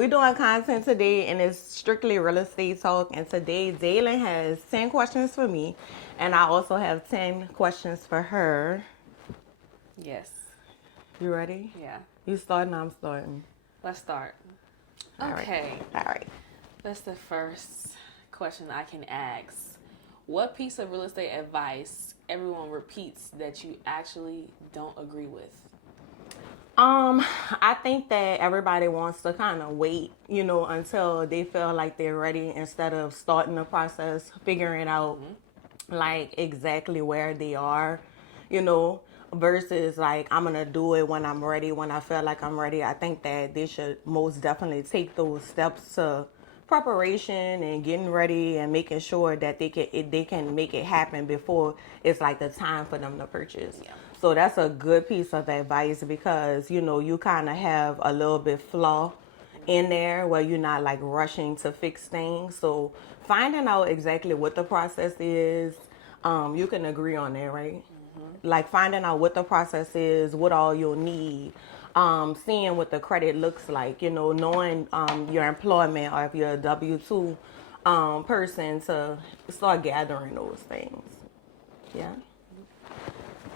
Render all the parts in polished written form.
We're doing content today and it's strictly real estate talk. And today, Daylyn has 10 questions for me, and I also have 10 questions for her. Yes. You ready? Yeah. You starting? I'm starting. Let's start. All right. Okay. All right. That's the first question I can ask. What piece of real estate advice everyone repeats that you actually don't agree with? I think that everybody wants to kind of wait, until they feel like they're ready instead of starting the process, figuring out like exactly where they are, you know, versus like I'm gonna do it when I'm ready, when I feel like I'm ready. I think that they should most definitely take those steps to preparation and getting ready and making sure that they can make it happen before it's like the time for them to purchase. Yeah. So that's a good piece of advice because you kind of have a little bit flaw in there where you're not like rushing to fix things. So finding out exactly what the process is, you can agree on that, right? Like finding out what the process is, what all you'll need, seeing what the credit looks like, knowing your employment or if you're a W-2 person to start gathering those things. Yeah.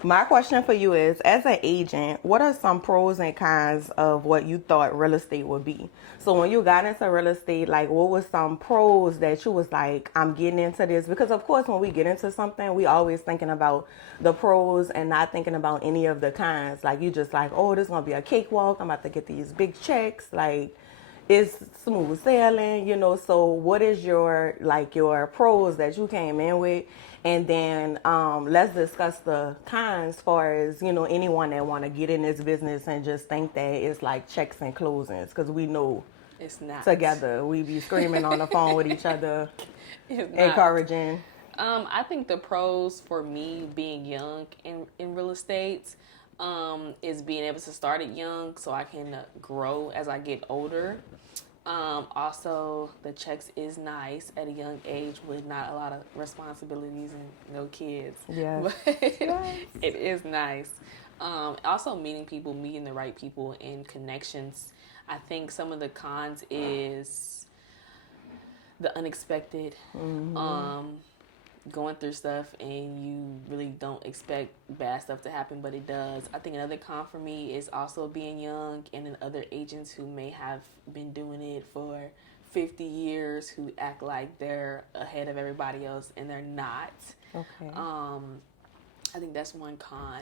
My question for you is, as an agent, what are some pros and cons of what you thought real estate would be? So when you got into real estate, like what was some pros that you was like, I'm getting into this? Because of course, when we get into something, we always thinking about the pros and not thinking about any of the cons. Like you just like, oh, this is gonna be a cakewalk. I'm about to get these big checks. Like it's smooth sailing, so what is your pros that you came in with, and then let's discuss the cons as far as anyone that want to get in this business and just think that it's like checks and closings, because we know It's not. together we be screaming on the phone with each other, It's not. encouraging. I think the pros for me being young in real estate is being able to start it young so I can grow as I get older. Also, the checks is nice at a young age with not a lot of responsibilities and no kids. Yes. But Yes. it is nice. Also, meeting the right people and connections. I think some of the cons is the unexpected. Going through stuff and you really don't expect bad stuff to happen, but it does. I think another con for me is also being young and then other agents who may have been doing it for 50 years who act like they're ahead of everybody else and they're not. Okay. I think that's one con.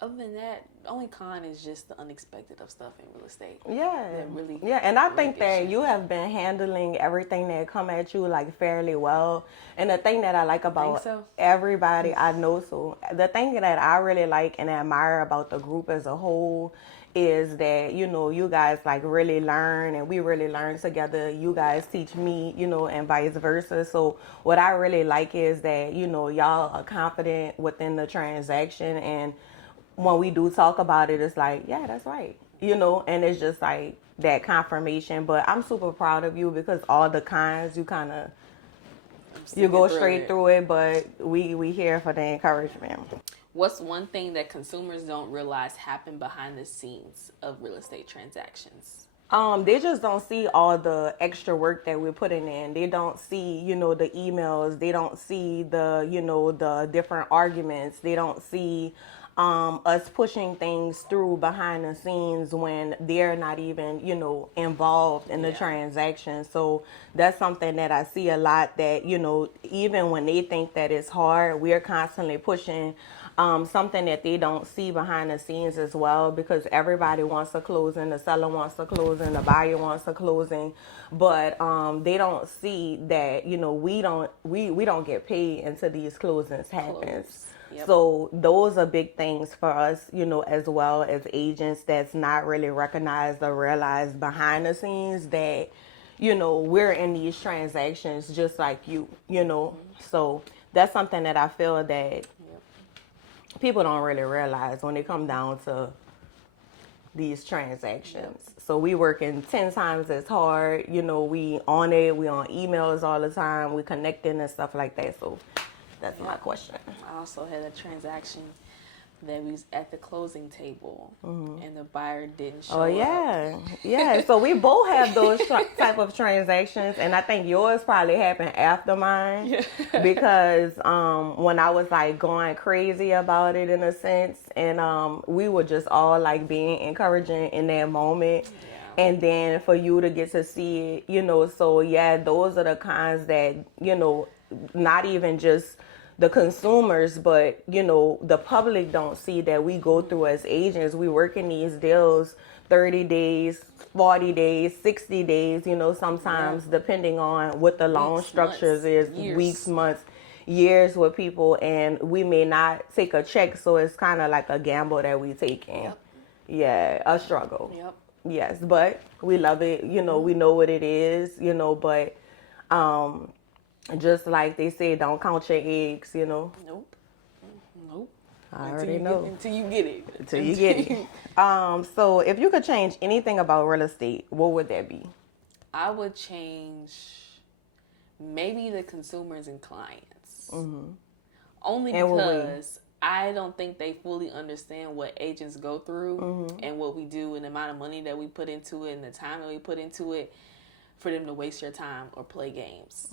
Other than that, the only con is just the unexpected of stuff in real estate. Yeah. Really, yeah, and I really think that shit. you have been handling everything that come at you like fairly well. And the thing that I like about so? everybody I know, so the thing that I really like and admire about the group as a whole is that you guys like really learn and we really learn together. You guys teach me, and vice versa. So what I really like is that y'all are confident within the transaction, and when we do talk about it, it's like, yeah, that's right. And it's just like that confirmation. But I'm super proud of you because all the cons, you go straight through it, but we here for the encouragement. What's one thing that consumers don't realize happen behind the scenes of real estate transactions? They just don't see all the extra work that we're putting in. They don't see, the emails. They don't see the different arguments. They don't see us pushing things through behind the scenes when they're not even, involved in the transaction. So that's something that I see a lot, that, even when they think that it's hard, we're constantly pushing something that they don't see behind the scenes as well, because everybody wants a closing, the seller wants a closing, the buyer wants a closing, but they don't see that we don't get paid until these closings happen. Yep. So those are big things for us, as well as agents, that's not really recognized or realized behind the scenes, that we're in these transactions just like you. So that's something that I feel that people don't really realize when they come down to these transactions. So we working 10 times as hard, we on it, we on emails all the time, we connecting and stuff like that. So that's my question. I also had a transaction that we was at the closing table and the buyer didn't show Oh yeah, yeah. So we both have those type of transactions, and I think yours probably happened after mine because when I was like going crazy about it in a sense, and we were just all like being encouraging in that moment. Yeah. And then for you to get to see it, so yeah, those are the kinds that, not even just the consumers, but the public don't see that we go through as agents. We work in these deals 30 days, 40 days, 60 days, sometimes depending on what the loan Weeks, structures months, is, years. weeks, months, years with people, and we may not take a check, so it's kind of like a gamble that we taking. Yep. Yeah, a struggle. Yep. Yes, but we love it. We know what it is, but just like they say, don't count your eggs, Nope. I already know. Until you get it. Until you get it. So if you could change anything about real estate, what would that be? I would change maybe the consumers and clients. Only because I don't think they fully understand what agents go through and what we do and the amount of money that we put into it and the time that we put into it for them to waste your time or play games.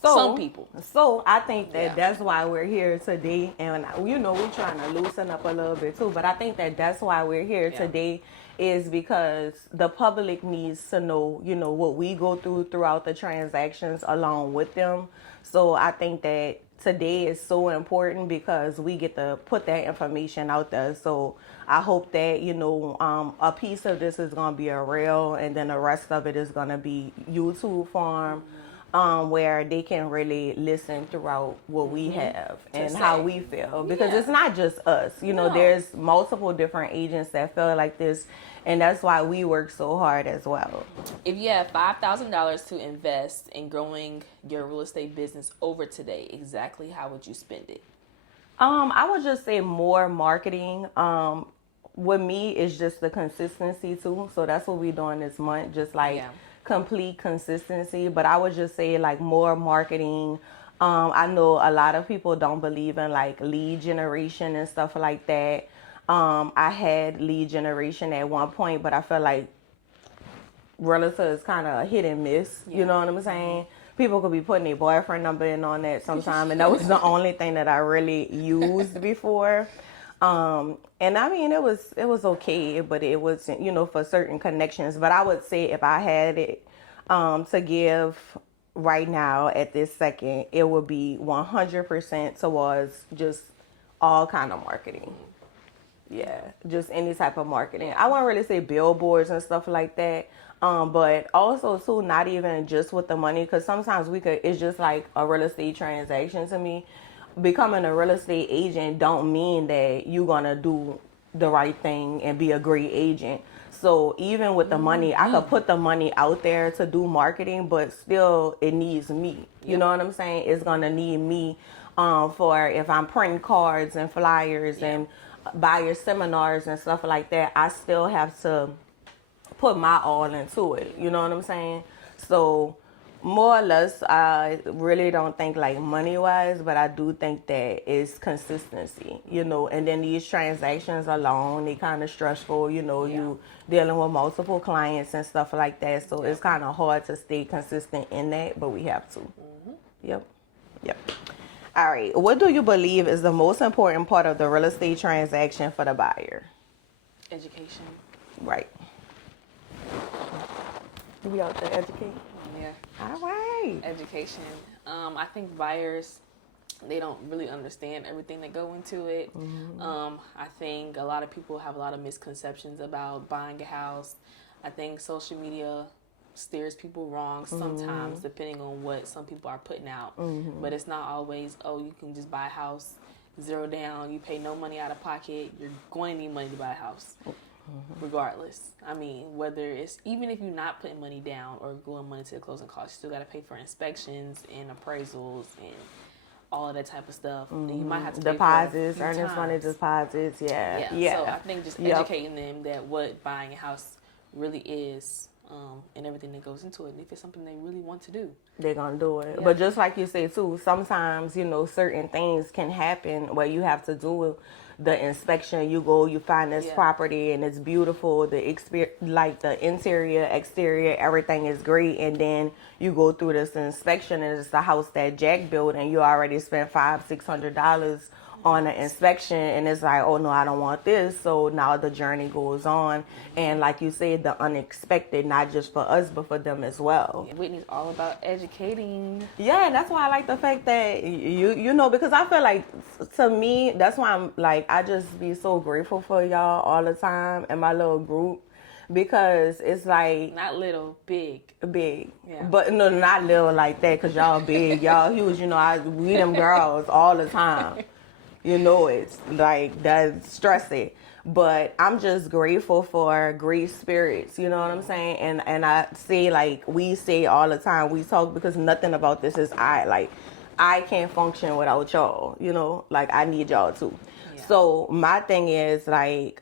So, some people. So I think that that's why we're here today. And, we're trying to loosen up a little bit too. But I think that that's why we're here today is because the public needs to know, what we go throughout the transactions along with them. So I think that today is so important because we get to put that information out there. So I hope that, a piece of this is going to be a reel and then the rest of it is going to be YouTube form. Where they can really listen throughout what we have and how we feel. Because it's not just us. There's multiple different agents that feel like this, and that's why we work so hard as well. If you have $5,000 to invest in growing your real estate business over today, exactly how would you spend it? I would just say more marketing. With me, it's just the consistency too. So that's what we're doing this month. Just like complete consistency, but I would just say like more marketing. I know a lot of people don't believe in like lead generation and stuff like that. I had lead generation at one point, but I feel like realtor is kind of a hit and miss. You know what I'm saying? People could be putting their boyfriend number in on that sometime, and that was the only thing that I really used before. And I mean, it was okay, but it wasn't, for certain connections. But I would say if I had it, to give right now at this second, it would be 100% towards just all kind of marketing. Yeah, just any type of marketing. I wouldn't really say billboards and stuff like that. But also too, not even just with the money, because sometimes it's just like a real estate transaction to me. Becoming a real estate agent don't mean that you're gonna do the right thing and be a great agent. So even with the money, I could put the money out there to do marketing, but still it needs me. You know what I'm saying? It's gonna need me for if I'm printing cards and flyers and buyer seminars and stuff like that. I still have to put my all into it. You know what I'm saying? So more or less, I really don't think like money-wise, but I do think that it's consistency, and then these transactions alone, they kind of stressful, you dealing with multiple clients and stuff like that, so it's kind of hard to stay consistent in that, but we have to. Yep. All right, what do you believe is the most important part of the real estate transaction for the buyer? Education. Right. We out there educate? Yeah. All right. Education. I think buyers, they don't really understand everything that go into it. I think a lot of people have a lot of misconceptions about buying a house. I think social media steers people wrong sometimes, depending on what some people are putting out. But it's not always, you can just buy a house, zero down, you pay no money out of pocket, you're going to need money to buy a house. Regardless. I mean, whether it's, even if you're not putting money down or going money to the closing costs, you still got to pay for inspections and appraisals and all of that type of stuff. And you might have to pay deposits, for earnest money deposits. Yeah. So I think just educating them that what buying a house really is, and everything that goes into it. And if it's something they really want to do, they're going to do it. Yeah. But just like you say too, sometimes, certain things can happen where you have to do the inspection. You go, you find this Yeah. property and it's beautiful. Like the interior, exterior, everything is great. And then you go through this inspection and it's the house that Jack built and you already spent $500-$600 on an inspection, and it's like, oh no, I don't want this. So now the journey goes on, and like you said, the unexpected, not just for us but for them as well. Yeah, Whitney's all about educating. Yeah, and that's why I like the fact that you know, because I feel like, to me, that's why I'm like, I just be so grateful for y'all all the time in my little group, because it's like, Not little, big. Yeah. But no, not little like that, because y'all big, y'all huge. You know, we them girls all the time. You know, it's like that's stressing. But I'm just grateful for great spirits. You know what I'm saying? And I say, like we say all the time, we talk, because nothing about this is I can't function without y'all. You know, like I need y'all too. Yeah. So my thing is like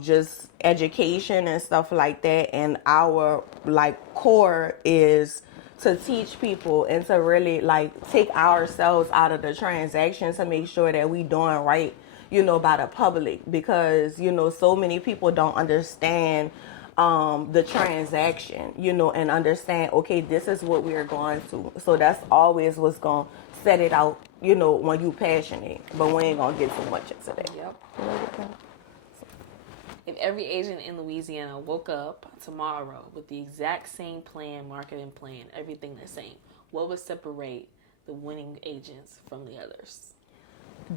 just education and stuff like that, and our like core is to teach people and to really like take ourselves out of the transaction to make sure that we doing right, you know, by the public, because, you know, so many people don't understand the transaction, you know, and understand, okay, this is what we're going to. So that's always what's going to set it out, you know, when you passionate, but we ain't going to get too much into that. Yep. If every agent in Louisiana woke up tomorrow with the exact same plan, marketing plan, everything the same, what would separate the winning agents from the others?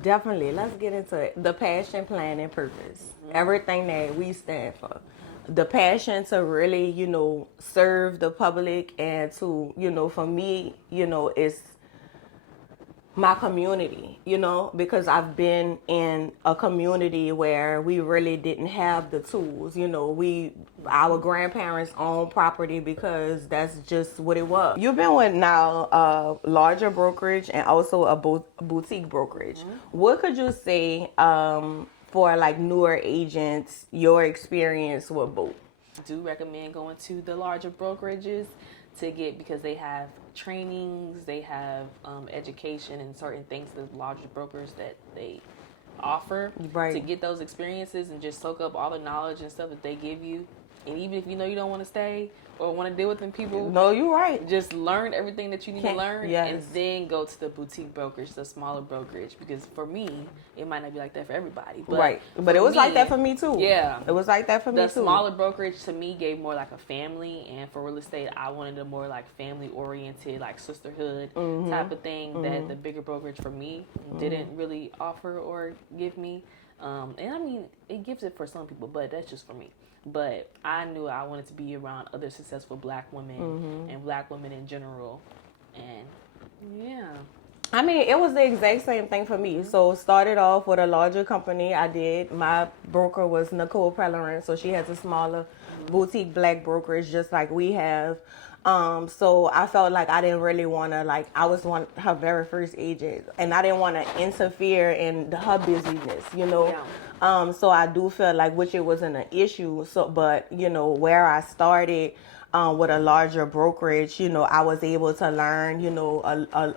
Definitely. Let's get into it. The passion, plan, and purpose. Mm-hmm. Everything that we stand for. The passion to really, you know, serve the public, and to, you know, for me, you know, it's my community, you know, because I've been in a community where we really didn't have the tools, you know, our grandparents owned property because that's just what it was. You've been with now a larger brokerage and also a boutique brokerage. Mm-hmm. What could you say for like newer agents, your experience with both? I do recommend going to the larger brokerages because they have trainings, they have education and certain things, the larger brokers that they offer, right, to get those experiences and just soak up all the knowledge and stuff that they give you. And even if you know you don't want to stay or want to deal with them people, no, you're right. Just learn everything that you need to learn, yes, and then go to the boutique brokerage, the smaller brokerage. Because for me, it might not be like that for everybody. But right. But it was like that for me too. Yeah. It was like that for me too. The smaller brokerage to me gave more like a family, and for real estate, I wanted a more like family oriented, like sisterhood type of thing that the bigger brokerage for me didn't really offer or give me. And I mean, it gives it for some people, but that's just for me. But I knew I wanted to be around other successful black women and black women in general. And yeah. I mean, it was the exact same thing for me. So started off with a larger company. My broker was Nicole Pellerin, so she has a smaller boutique black brokerage just like we have. So I felt like I didn't really want to, like, I was her very first agent, and I didn't want to interfere in her busyness, you know. Yeah. So I do feel like, which it wasn't an issue. So, but you know, where I started with a larger brokerage, you know, I was able to learn, you know,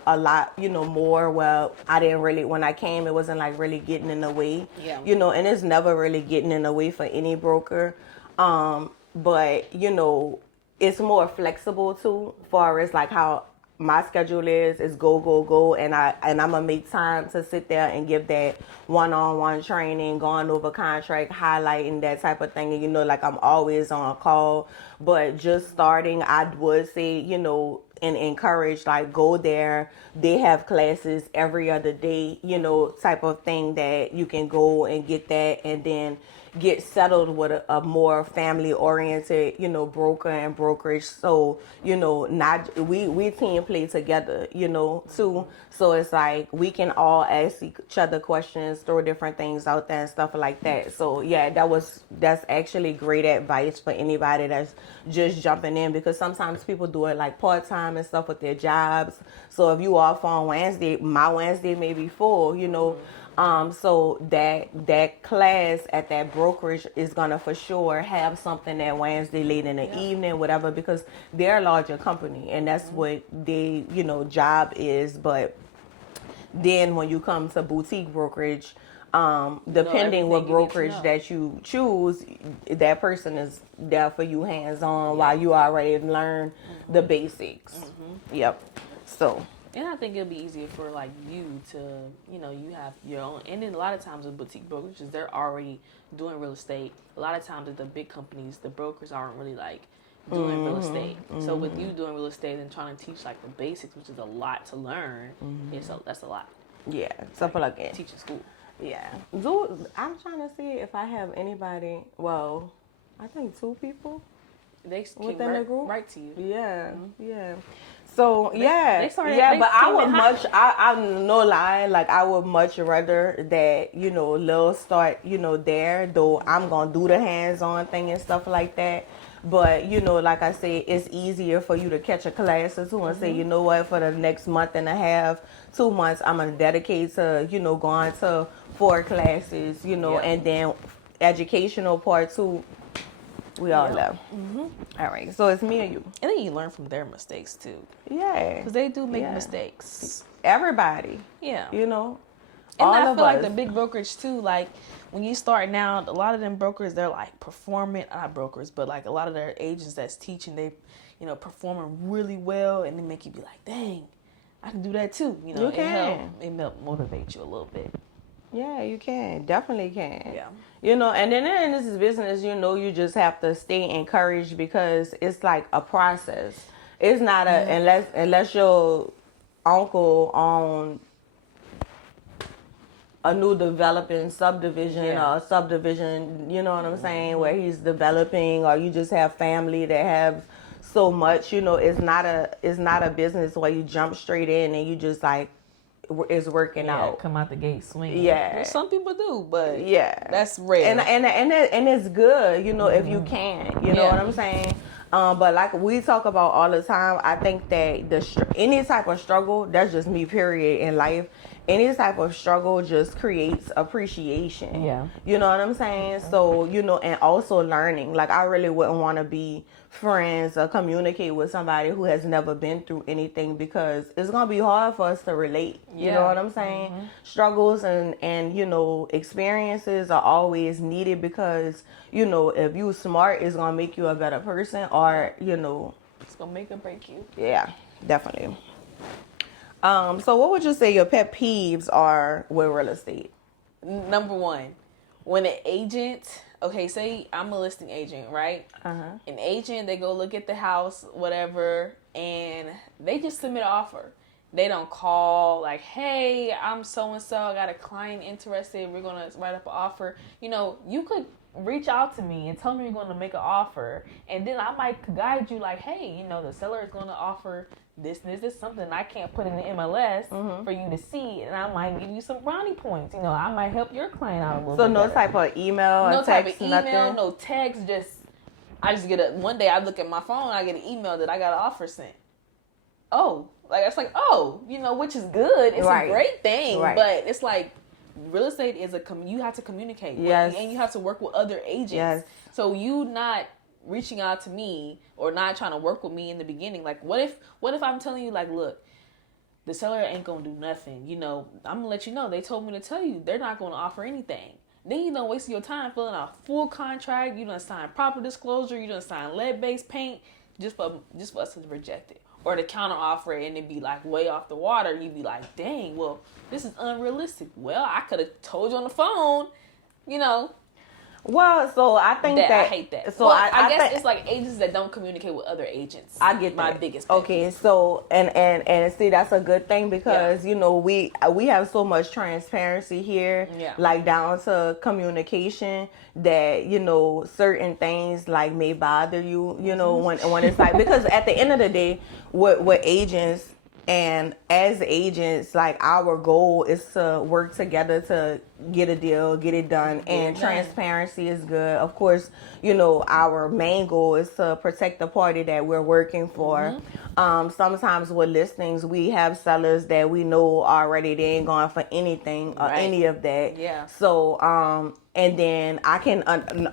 a lot, you know, more. Well, I didn't really, when I came, it wasn't like really getting in the way, you know, and it's never really getting in the way for any broker. But you know, it's more flexible too, far as like how my schedule is go, and I'm gonna make time to sit there and give that one-on-one training, going over contract, highlighting that type of thing. And you know, like I'm always on call. But just starting, I would say, you know, and encourage, like, go there. They have classes every other day, you know, type of thing that you can go and get that, and then get settled with a more family oriented, you know, broker and brokerage. So, you know, we team play together, you know, too. So it's like we can all ask each other questions, throw different things out there and stuff like that. So yeah, that's actually great advice for anybody that's just jumping in, because sometimes people do it like part-time and stuff with their jobs. So if you off on Wednesday, my Wednesday may be full, you know. So that class at that brokerage is gonna for sure have something that Wednesday late in the evening, whatever, because they're a larger company and that's what they, you know, job is. But then when you come to boutique brokerage, Depending what everything you need to brokerage know. that you choose, that person is there for you hands on while you already learn the basics. Yep. So And I think it'll be easier for like you to, you have your own. And then a lot of times with boutique brokerages, they're already doing real estate. A lot of times with the big companies, the brokers aren't really like doing real estate. So with you doing real estate and trying to teach like the basics, which is a lot to learn, that's a lot. yeah, so plug in. Teaching school. Yeah. I'm trying to see if I have anybody. Well, I think 2 people They within the group. right to you. Yeah, yeah. So they yeah, started- yeah. they But I came would in much. I'm no lie. Like I would much rather that Lil start there. Though I'm gonna do the hands-on thing and stuff like that. But like I said, it's easier for you to catch a class or 2 and say, you know what, for the next month and a half, 2 months, I'm gonna dedicate to going to 4 classes, and then educational part 2. We all love. All right, so it's me and you. And then you learn from their mistakes too. Yeah, Because they do make mistakes. everybody. Yeah. And And all I of feel us. like the big brokerage too, like when you start now, a lot of them brokers, they're like not brokers, but like a lot of their agents that's teaching, they, performing really well, and they make you be like, dang, I can do that too. You can. It help motivate you a little bit. Yeah, you can. Definitely can. Yeah. And then in this business, you just have to stay encouraged because it's like a process. It's not unless your uncle own a new developing subdivision or a subdivision, you know what I'm saying, where he's developing, or you just have family that have so much, it's not a business where you jump straight in and you just like is working out. Come out the gate swinging. Yeah. Well, some people do, but that's And rare. it's good, if you can, you know what I'm saying. But like we talk about all the time, I think that any type of struggle, that's just me, period, in life. Any type of struggle just creates appreciation. Yeah. You know what I'm saying? So, and also learning. Like I really wouldn't want to be friends or communicate with somebody who has never been through anything, because it's going to be hard for us to relate. You know what I'm saying? Struggles and experiences are always needed, because, if you smart, it's going to make you a better person, or, It's going to make or break you. Yeah, definitely. So what would you say your pet peeves are with real estate? Number 1, when an agent, say I'm a listing agent, right? An agent, they go look at the house, whatever, and they just submit an offer. They don't call like, hey, I'm so-and-so, I got a client interested, we're going to write up an offer. You could reach out to me and tell me you're going to make an offer, and then I might guide you like, hey, the seller is going to offer this something I can't put in the MLS for you to see, and I might give you some brownie points. I might help your client out a little bit. So no better. type of email, No or type text, of email, nothing? no text. I just get one day I look at my phone, and I get an email that I got an offer sent. Oh, it's like, which is good. It's a great thing, but it's like real estate is you have to communicate, and you have to work with other agents. Yes. So you not reaching out to me or not trying to work with me in the beginning. Like, what if I'm telling you, like, look, the seller ain't gonna do nothing. I'm gonna let you know. They told me to tell you they're not gonna offer anything. Then you don't waste your time filling out a full contract. You don't sign proper disclosure. You don't sign lead-based paint just for us to reject it, or to counter offer it and it be like way off the water. And you'd be like, dang, well, this is unrealistic. Well, I could have told you on the phone, Well, so I think that I hate that. So I guess it's like agents that don't communicate with other agents. I get my that. biggest pet Okay, peeve. so and see, that's a good thing, because we have so much transparency here, like down to communication, that certain things like may bother you, when it's like, because at the end of the day, what agents, and as agents, like our goal is to work together to get a deal, get it done, and transparency is good. Of course, our main goal is to protect the party that we're working for. Sometimes with listings, we have sellers that we know already they ain't going for anything or any of that. Yeah. So And then I can,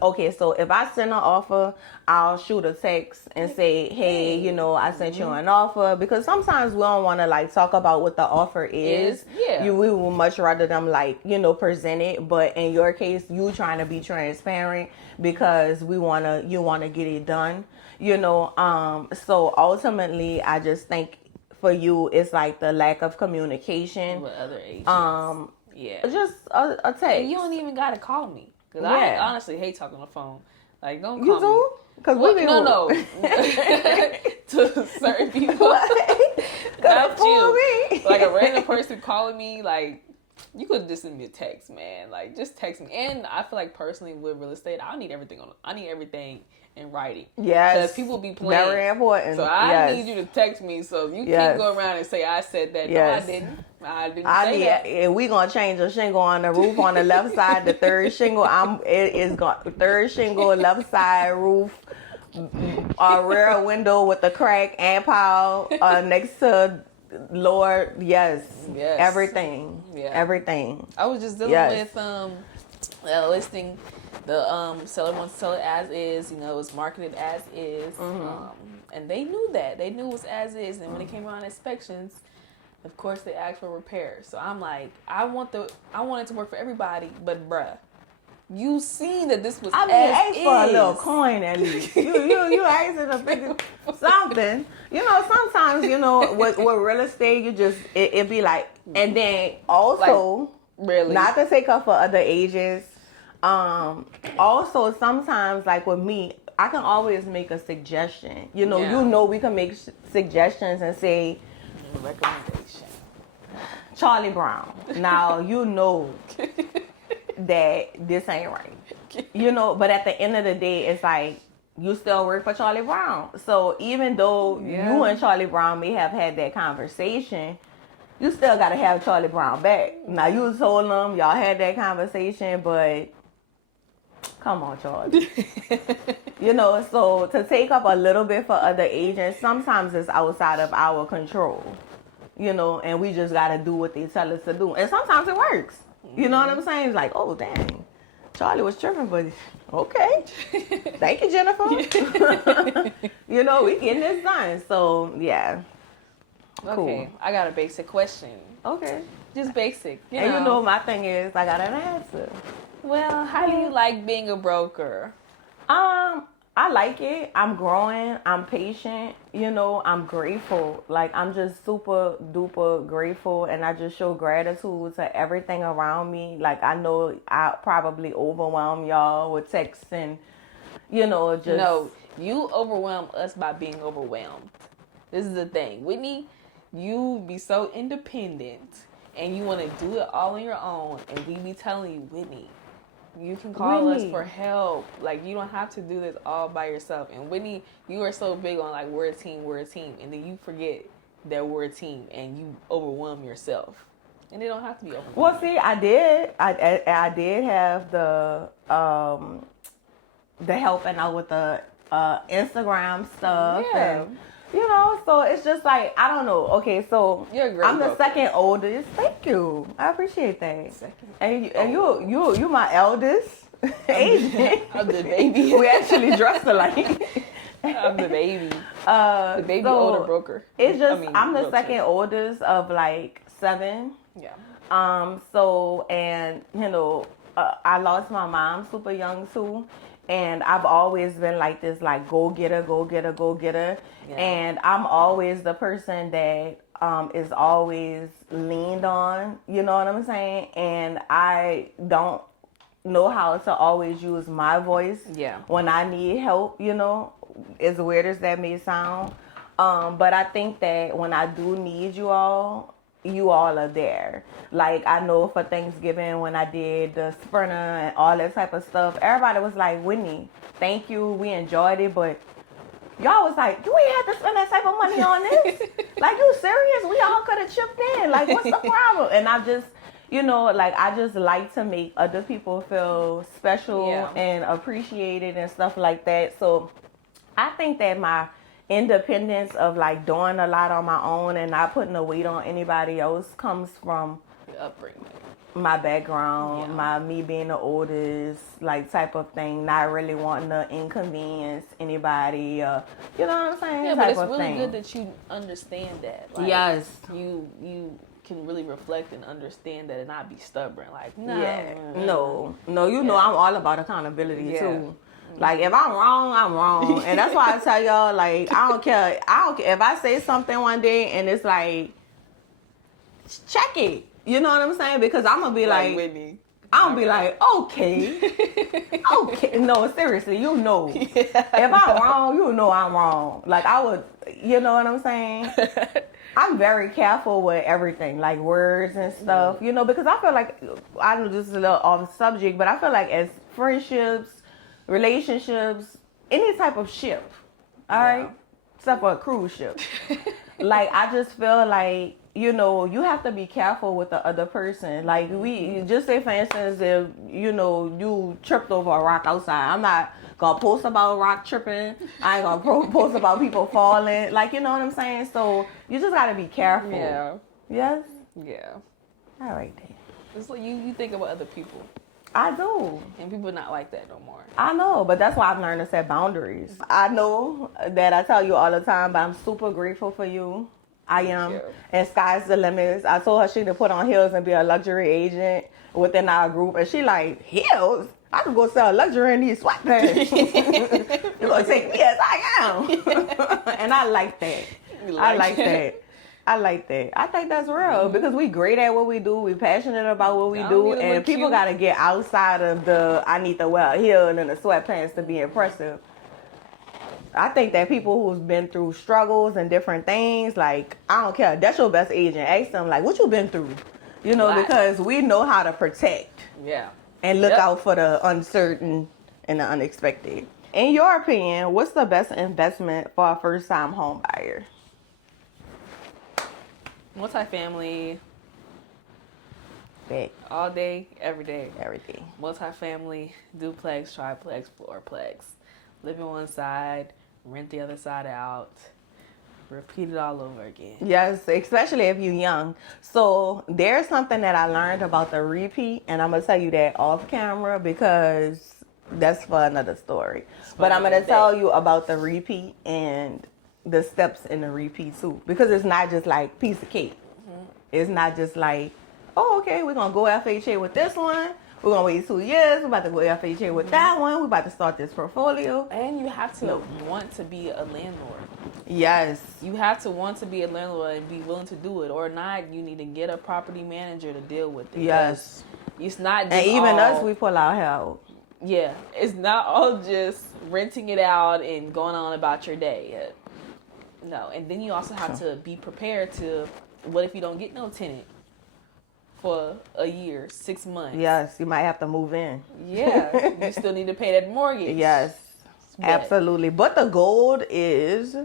okay, so if I send an offer, I'll shoot a text and say, hey, you know, I sent you an offer. Because sometimes we don't want to like talk about what the offer is. Yeah. We would much rather them like, you know, present it. But in your case, you trying to be transparent because you want to get it done, you know. So ultimately, I just think for you, it's like the lack of communication. With other agents. Yeah. Just a text. And you don't even gotta call me, because I honestly hate talking on the phone. Like, don't call me. You do? Because no. To certain people. Not you. Like a random person calling me, like, you could just send me a text, man. Like, just text me. And I feel like personally with real estate, I need everything in writing. Yes. Because people be playing. Very important. So I need you to text me. So you can't go around and say I said that. Yes. No, I didn't say that. If we gonna change a shingle on the roof on the left side, the third shingle, third shingle, left side roof, a rear window with the crack and pile next to Lord. Yes. Everything. Yeah. Everything. I was just dealing with listing. The seller wants to sell it as is. You know, it's marketed as is. And they knew that. They knew it was as is. And when it came around inspections, of course they asked for repairs. So I'm like, I want it to work for everybody, but bruh, you seen that this was ask for a little coin at least. You asking a big something. You know, sometimes, you know, with real estate, you just it be like, and then also, like, really, not to take up for other agents. Also sometimes, like with me, I can always make a suggestion. You know, we can make suggestions and say recommendation. Charlie Brown. Now you know that this ain't right. You know, but at the end of the day, it's like you still work for Charlie Brown. So even though you and Charlie Brown may have had that conversation, you still got to have Charlie Brown back. Now you told them y'all had that conversation, but come on, Charlie. You know, so to take up a little bit for other agents, sometimes it's outside of our control. You know, and we just got to do what they tell us to do. And sometimes it works. You know what I'm saying? It's like, oh, dang. Charlie was tripping, but okay. Thank you, Jennifer. You know, we getting this done. So, yeah. Okay, cool. I got a basic question. Okay. Just basic. You know, my thing is, I got an answer. Well, how do you like being a broker? I like it. I'm growing. I'm patient. You know, I'm grateful. Like, I'm just super duper grateful, and I just show gratitude to everything around me. Like, I know I probably overwhelm y'all with texts and, you know, just... No, you overwhelm us by being overwhelmed. This is the thing. Whitney, you be so independent, and you want to do it all on your own, and we be telling you, Whitney, you can call us for help. Like, you don't have to do this all by yourself. And Whitney, you are so big on, like, we're a team. And then you forget that we're a team and you overwhelm yourself. And it don't have to be overwhelming. Well, see, I did have the helping out with the Instagram stuff. Yeah. And, you know, so it's just like, I don't know. Okay, so you're a great I'm the broker. second oldest. Thank you. I appreciate that. And you my eldest agent. I'm the baby. We actually dressed alike. I'm the baby. The baby older broker. It's just I'm the second oldest of like 7. Yeah. So, and you know, I lost my mom super young too. And I've always been like this, like, go get her. Yeah. And I'm always the person that is always leaned on, you know what I'm saying? And I don't know how to always use my voice when I need help, you know, as weird as that may sound. But I think that when I do need you all are there. Like, I know for Thanksgiving when I did the sprinter and all that type of stuff, everybody was like, Whitney, thank you, we enjoyed it, but y'all was like, you ain't have to spend that type of money on this. Like, you serious? We all could have chipped in. Like, what's the problem? And I just, you know, like, I just like to make other people feel special and appreciated and stuff like that. So I think that my independence of like doing a lot on my own and not putting a weight on anybody else comes from the upbringing. my background, Yeah. me being the oldest, like type of thing, not really wanting to inconvenience anybody, you know what I'm saying? Yeah, but type it's of really thing. good that you understand that. Like, Yes. You can really reflect and understand that and not be stubborn. Like, no. Yeah. No, you know, I'm all about accountability Yeah. too. Like, if I'm wrong, I'm wrong. And that's why I tell y'all, like, I don't care. If I say something one day and it's like, check it. You know what I'm saying? Because I'm going to be like Whitney. I'm going to be like, okay. Okay. No, seriously, you know. Yeah. If I'm wrong, you know I'm wrong. Like, I would, you know what I'm saying? I'm very careful with everything, like words and stuff, you know, because I feel like, I know this is a little off subject, but I feel like as friendships, relationships, any type of ship, all right, except for a cruise ship, like, I just feel like, you know, you have to be careful with the other person. Like, we just say, for instance, if, you know, you tripped over a rock outside, I'm not gonna post about rock tripping. I ain't gonna post about people falling. Like, you know what I'm saying? So you just gotta be careful. Yeah. Yes? Yeah. All right then. It's like you think about other people. I do. And people not like that no more. I know, but that's why I've learned to set boundaries. I know that I tell you all the time, but I'm super grateful for you. I am. you. And sky's the limit. I told her she to put on heels and be a luxury agent within our group. And she like, heels? I could go sell luxury in these sweatpants. You're going to take me as I am. And I like that. I like that. I like that. I think that's real because we great at what we do. We passionate about what we do. And people got to get outside of the, I need to wear a heel and the sweatpants to be impressive. I think that people who's been through struggles and different things, like, I don't care. That's your best agent. Ask them, like, what you been through? You know, because we know how to protect. Yeah. And look out for the uncertain and the unexpected. In your opinion, what's the best investment for a first-time home buyer? Multifamily. Big. All day, every day. Everything. Multifamily, duplex, triplex, floorplex. Live on one side, rent the other side out. Repeat it all over again. Yes, especially if you're young. So there's something that I learned about the repeat, and I'm going to tell you that off camera because that's for another story. But I'm going to tell you about the repeat and the steps in the repeat too, because it's not just like piece of cake. It's not just like, oh, okay, we're going to go FHA with this one. We're going to wait 2 years. We're about to go FHA with that one. We're about to start this portfolio. And you have to want to be a landlord. Yes. You have to want to be a landlord and be willing to do it. Or not, you need to get a property manager to deal with it. Yes. It's not just and even us, we pull our hair out. Yeah. It's not all just renting it out and going on about your day. No. And then you also have to be prepared to, what if you don't get no tenant for a year, 6 months? Yes, you might have to move in. Yeah, you still need to pay that mortgage. Yes, absolutely. But the goal is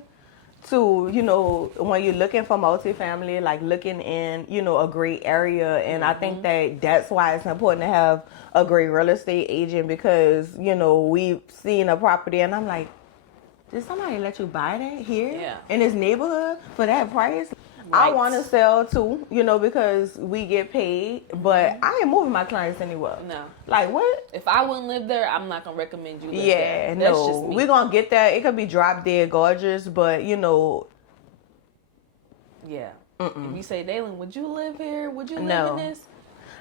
to, you know, when you're looking for multifamily, like looking in, you know, a great area. And I think that that's why it's important to have a great real estate agent because, you know, we've seen a property and I'm like, did somebody let you buy that here in this neighborhood for that price? Right. I want to sell too, you know, because we get paid, but I ain't moving my clients anywhere. No. Like what? If I wouldn't live there, I'm not going to recommend you live there. Yeah, no. That's just me. We're going to get there. It could be drop dead gorgeous, but you know. Yeah. If you say, Daylyn, would you live here? Would you live in this?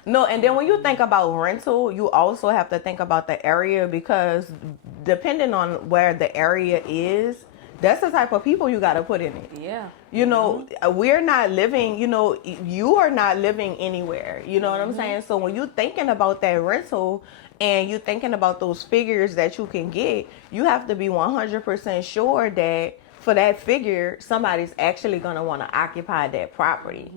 No, and then when you think about rental, you also have to think about the area because depending on where the area is, that's the type of people you got to put in it. Yeah. You know, we're not living, you know, you are not living anywhere. You know what I'm saying? So when you're thinking about that rental and you're thinking about those figures that you can get, you have to be 100% sure that for that figure, somebody's actually going to want to occupy that property.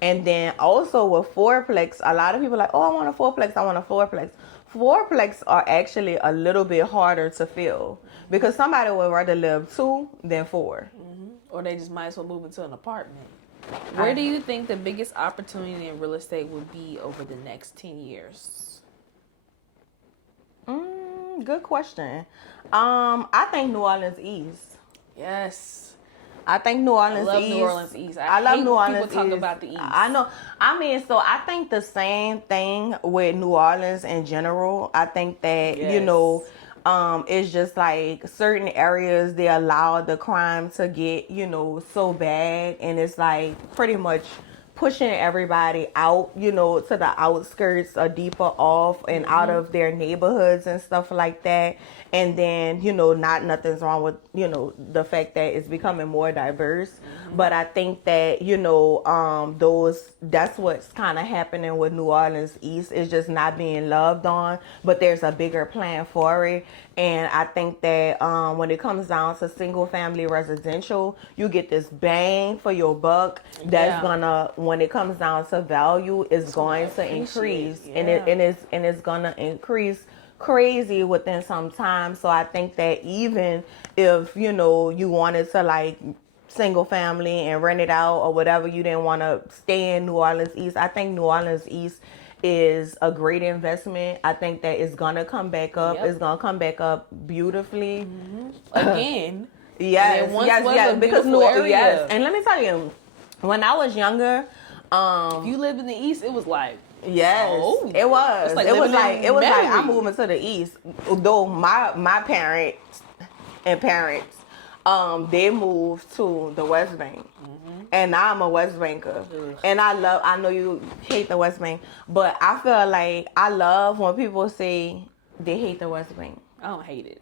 And then also with fourplex, a lot of people are like, oh, I want a fourplex. I want a fourplex. Fourplex are actually a little bit harder to fill because somebody would rather live 2 than 4. Or they just might as well move into an apartment. Where do you think the biggest opportunity in real estate would be over the next 10 years? Good question. I think New Orleans East. Yes. I think New Orleans I love East. New Orleans East. I love hate New when Orleans people talk East. about the East. I know. I mean, so I think the same thing with New Orleans in general. I think that Yes. it's just like certain areas they allow the crime to get so bad, and it's like pretty much pushing everybody out, to the outskirts or deeper off and out of their neighborhoods and stuff like that. And then, not nothing's wrong with, the fact that it's becoming more diverse. But I think that, that's what's kind of happening with New Orleans East, is just not being loved on, but there's a bigger plan for it. And I think that when it comes down to single family residential, you get this bang for your buck that's gonna, when it comes down to value, is going to increase. And it's gonna increase crazy within some time. So I think that even if you wanted to like single family and rent it out or whatever, you didn't want to stay in New Orleans East, I think New Orleans East is a great investment. I think that it's gonna come back up. It's gonna come back up beautifully again. Yes, yes. Because area. And let me tell you, when I was younger, if you lived in the East, it was like, yes, it was. It was like I'm moving to the East. Though my parents and parents, they moved to the West Bank. And I'm a West Banker. And I know you hate the West Bank, but I feel like I love when people say they hate the West Bank. I don't hate it.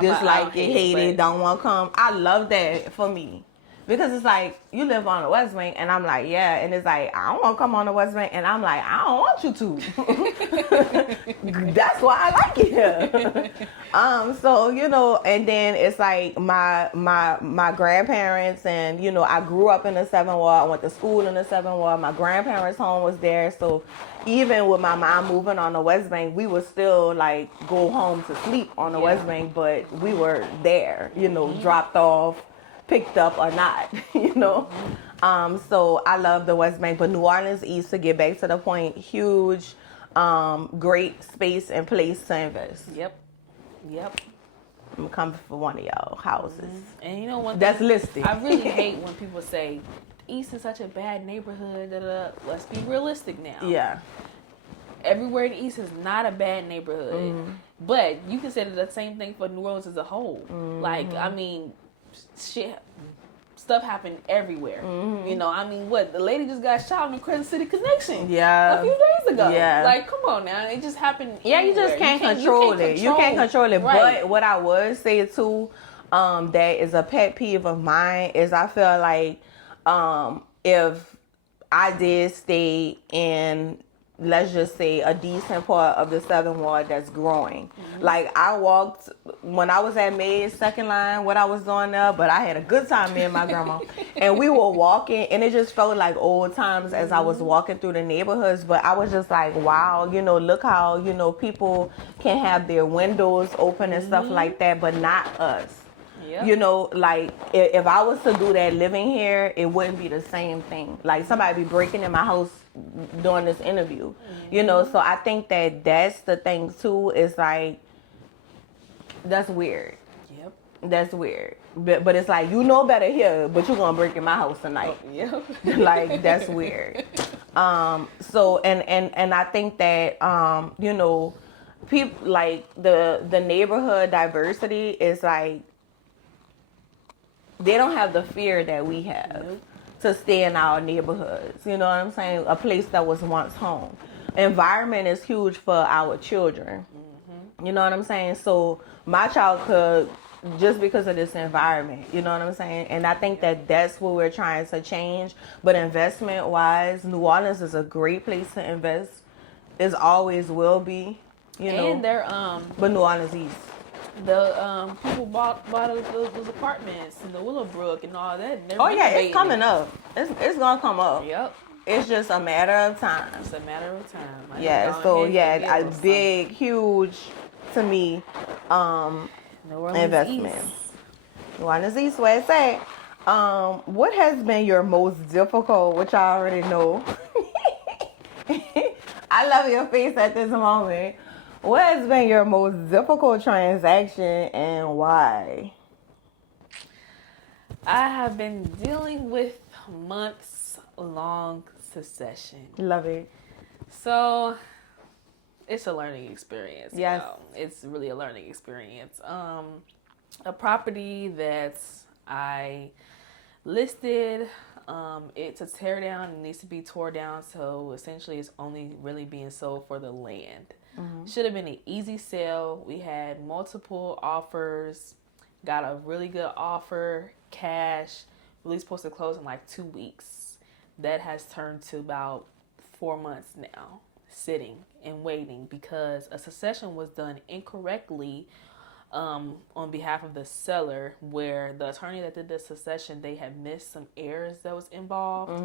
Dislike it, hate it, don't want to come. I love that for me. Because it's like, you live on the West Bank, and I'm like, yeah. And it's like, I don't want to come on the West Bank. And I'm like, I don't want you to. That's why I like it here. So, and then it's like my grandparents, and, I grew up in the 7th Ward. I went to school in the 7th Ward. My grandparents' home was there. So even with my mom moving on the West Bank, we would still like go home to sleep on the West Bank, but we were there, dropped off, picked up or not, so I love the West Bank. But New Orleans East, to get back to the point, huge, great space and place to invest. Yep. I'm coming for one of y'all houses. And you know one that's listed. I really hate when people say East is such a bad neighborhood. Let's be realistic now. Yeah. Everywhere in the East is not a bad neighborhood, but you can say the same thing for New Orleans as a whole. Like, I mean, stuff happened everywhere. What, the lady just got shot on the Crescent City Connection a few days ago. Like, come on now, it just happened everywhere. You just can't control it. You can't control it. Right. But what I would say too, that is a pet peeve of mine, is I feel like if I did stay in, let's just say, a decent part of the 7th Ward that's growing. Like, I walked, when I was at May's second line, what I was doing there, but I had a good time, me and my grandma. And we were walking, and it just felt like old times as I was walking through the neighborhoods. But I was just like, wow, look how, people can have their windows open and stuff like that, but not us. Like, if I was to do that living here, it wouldn't be the same thing. Like, somebody be breaking in my house during this interview, so I think that that's the thing too, is like, that's weird. That's weird. But it's like, better here, but you're gonna break in my house tonight. Like, that's weird. So and I think that people, like, the neighborhood diversity is like, they don't have the fear that we have to stay in our neighborhoods. You know what I'm saying? A place that was once home. Environment is huge for our children. You know what I'm saying? So my child could, just because of this environment, you know what I'm saying? And I think that that's what we're trying to change. But investment wise, New Orleans is a great place to invest. It always will be, And they're but New Orleans East. The people bought those apartments in the Willowbrook and all that. And it's coming up. It's gonna come up. Yep. It's just a matter of time. It's a matter of time. A big, huge, to me, investment. New Orleans East, where it's at. What has been your most difficult, which I already know? I love your face at this moment. What has been your most difficult transaction and why? I have been dealing with months-long succession. Love it. So it's a learning experience. Yes. It's really a learning experience. A property that I listed, it's a tear down. It needs to be tore down. So essentially, it's only really being sold for the land. Should have been an easy sale. We had multiple offers. Got a really good offer, cash. Really supposed to close in like 2 weeks. That has turned to about 4 months now, sitting and waiting because a succession was done incorrectly on behalf of the seller, where the attorney that did the succession, they had missed some errors that was involved.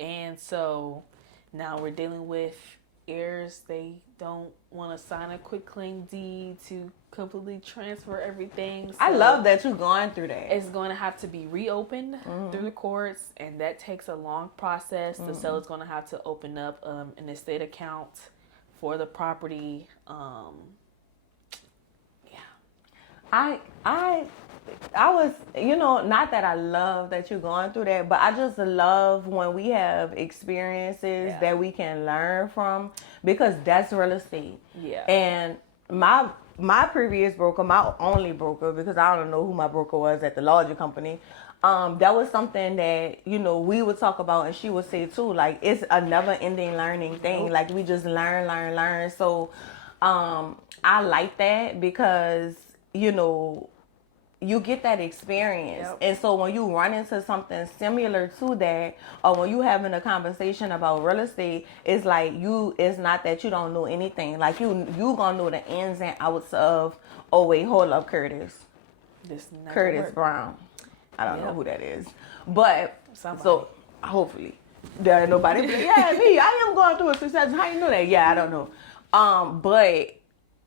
And so now we're dealing with heirs. They don't want to sign a quick claim deed to completely transfer everything. So I love that you're going through that. it's going to have to be reopened through the courts, and that takes a long process. The seller's going to have to open up an estate account for the property. I was, not that I love that you're going through that, but I just love when we have experiences that we can learn from, because that's real estate. Yeah. And my previous broker, my only broker, because I don't know who my broker was at the larger company, that was something that, we would talk about, and she would say too, like, it's a never ending learning thing. Like, we just learn. So, I like that because, you get that experience. Yep. And so when you run into something similar to that, or when you having a conversation about real estate, it's like it's not that you don't know anything. Like you gonna know the ins and outs of, oh wait, hold up, Curtis Brown. I don't know who that is. But Somebody. So hopefully there ain't nobody. Yeah, me. I am going through a success. How you know that? Yeah, I don't know. But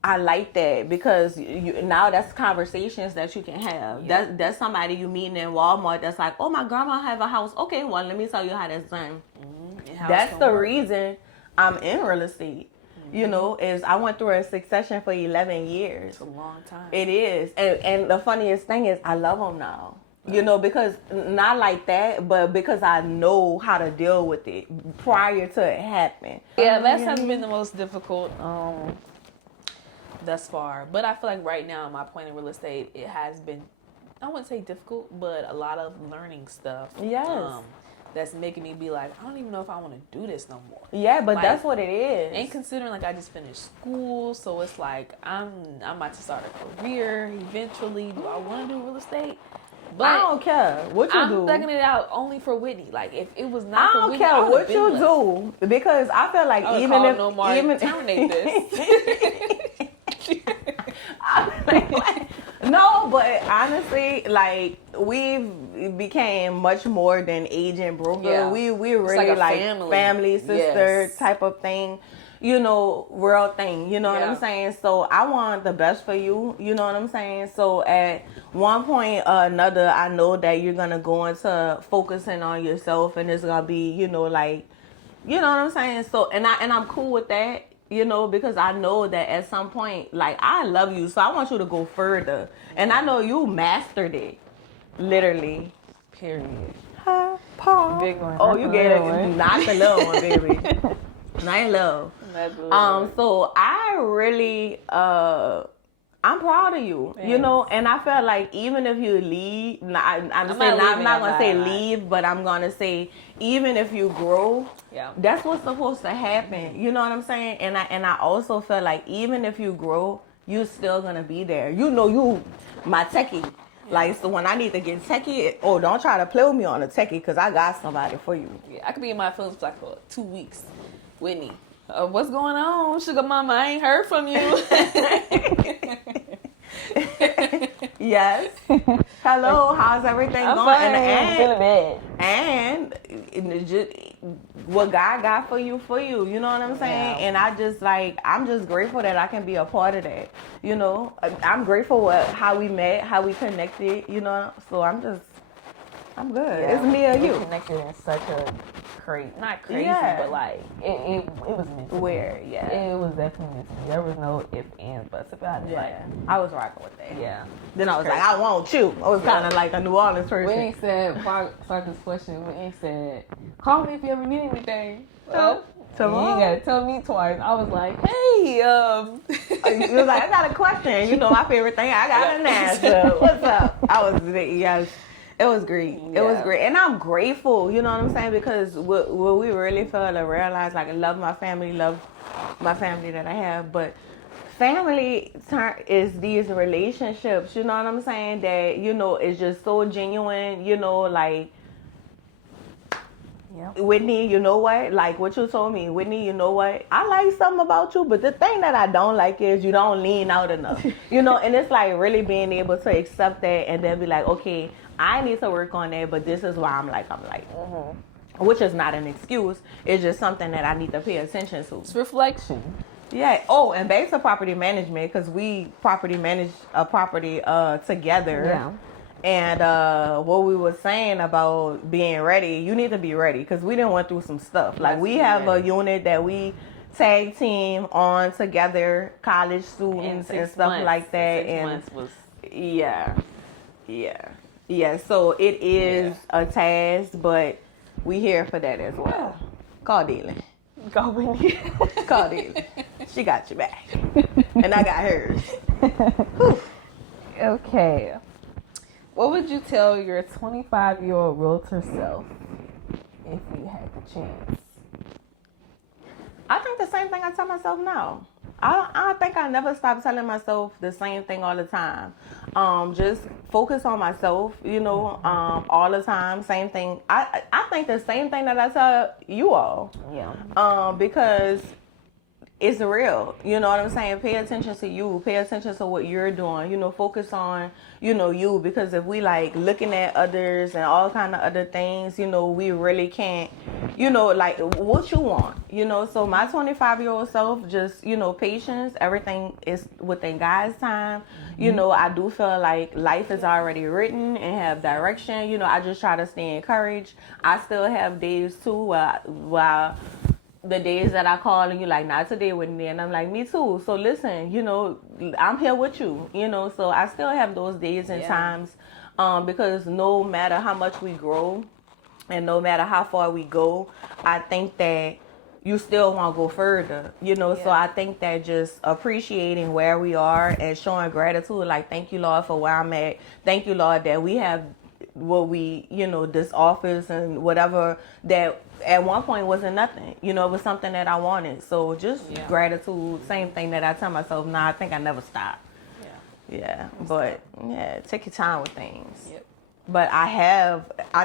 I like that because now that's conversations that you can have. Yeah. That's somebody you meeting in Walmart that's like, oh, my grandma have a house. Okay, well, let me tell you how that's done. That's the reason I'm in real estate. Is I went through a succession for 11 years. It's a long time. It is. And the funniest thing is I love them now. Because not like that, but because I know how to deal with it prior to it happening. Yeah, that has been the most difficult thus far. But I feel like right now, at my point in real estate, it has been, I wouldn't say difficult, but a lot of learning stuff. Yes. That's making me be like, I don't even know if I want to do this no more. Yeah, but like, that's what it is. And considering like I just finished school, so it's like I'm about to start a career eventually. Do I want to do real estate? But I don't care what you do. I'm thugging it out only for Whitney. Like if it was not for I don't Whitney, care what you do, because I feel like even if no more terminate this. No, but honestly, like we became much more than agent broker. Yeah. We really like family sister type of thing. Real thing. You know what I'm saying? So I want the best for you. You know what I'm saying? So at one point or another, I know that you're gonna go into focusing on yourself, and it's gonna be, like, you know what I'm saying? So and I'm cool with that. Because I know that at some point, like, I love you, so I want you to go further. And I know you mastered it, literally. Period. Paul. Big one. Oh, you get it. Not the little one, baby. Not love. So I really, I'm proud of you, Thanks. and I felt like even if you leave, I'm not going to say leave, but I'm going to say even if you grow, that's what's supposed to happen. You know what I'm saying? And I also feel like even if you grow, you're still going to be there. You my techie. Like, so when I need to get techie, don't try to play with me on a techie, because I got somebody for you. Yeah, I could be in my feelings for like for 2 weeks. Whitney, what's going on, sugar mama? I ain't heard from you. Yes. Hello, how's everything going? Fine. I'm feeling bad. And what God got for you, you know what I'm saying? Yeah. And I'm just grateful that I can be a part of that. I'm grateful with how we met, how we connected, so I'm good. Yeah. It's me or you. We connected in such a not crazy, Yeah. but like it was meant to be. Weird, yeah. It was definitely meant to be. There was no ifs, ands, buts about it. Yeah, Like, I was rocking with that. yeah. Then I was like, I want you. I was kind of like a New Orleans person. We ain't said, before I start this question, we ain't said, call me if you ever need anything. Well, you ain't gotta tell me twice. I was like, hey, You was like, I got a question. You know my favorite thing. I got an answer. What's up? Yes. It was great. It was great. And I'm grateful, you know what I'm saying? Because what we really feel to realize, like, I love my family that I have. But family is these relationships, you know what I'm saying? That, you know, is just so genuine, you know, like, Whitney, you know what? Like what you told me, Whitney, you know what? I like something about you, but the thing that I don't like is you don't lean out enough. You know, and it's like really being able to accept that and then be like, okay, I need to work on that, but this is why I'm like. Mm-hmm. Which is not an excuse. It's just something that I need to pay attention to. It's reflection. Yeah. Oh, and back to property management, because we property manage a property together. Yeah. And what we were saying about being ready, you need to be ready because we done went through some stuff. Like we have a unit that we tag team on together, college students and stuff like that. 6 months was yeah. So it is a task, but we here for that as well. Call Daylyn. Go Whitney. Call Daylyn. She got your back, and I got hers. Okay. What would you tell your 25-year-old realtor self if you had the chance? I think the same thing I tell myself now. I don't think I never stop telling myself the same thing all the time. Just focus on myself, you know, all the time. Same thing. I think the same thing that I tell you all. Yeah. Because it's real. You know what I'm saying? Pay attention to you. Pay attention to what you're doing. You know, focus on, you know, you. Because if we like looking at others and all kind of other things, you know, we really can't, you know, like what you want, you know. So my 25-year-old self, just, you know, patience. Everything is within God's time. You know, I do feel like life is already written and have direction. You know, I just try to stay encouraged. I still have days too while the days that I call and you like, not today with me, and I'm like, me too. So listen, you know, I'm here with you, you know. So I still have those days and times, because no matter how much we grow and no matter how far we go, I think that you still want to go further, you know. So I think that just appreciating where we are and showing gratitude, like, thank you, Lord, for where I'm at. Thank you, Lord, that we have what we, you know, this office and whatever that at one point wasn't nothing, you know. It was something that I wanted. So just gratitude, same thing that I tell myself now. I think I never stop. But take your time with things. But I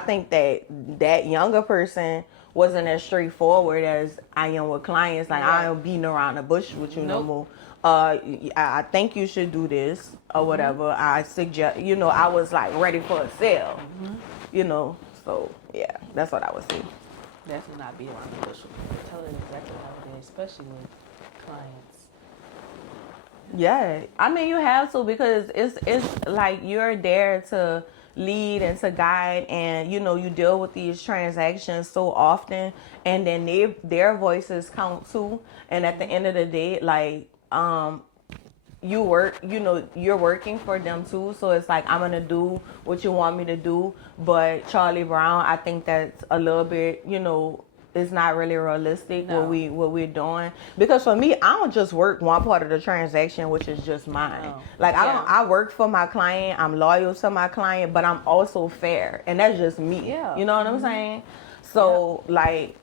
think that younger person wasn't as straightforward as I am with clients. Like, I am beating around the bush with you no more. I think you should do this or whatever. I suggest, you know, I was like ready for a sale, you know. So yeah, that's what I would say. definitely not be around the bush. Tell it exactly how it is, especially with clients. Yeah, I mean, you have to, because it's like you're there to lead and to guide, and you know, you deal with these transactions so often, and then their voices count too. And at the end of the day, like you work, you know, you're working for them too. So it's like, I'm gonna do what you want me to do. But Charlie Brown, I think that's a little bit, you know, it's not really realistic. No. what we're doing, because for me, I don't just work one part of the transaction, which is just mine. No. Like I work for my client, I'm loyal to my client, but I'm also fair, and that's just me. Yeah. You know what I'm saying? So like,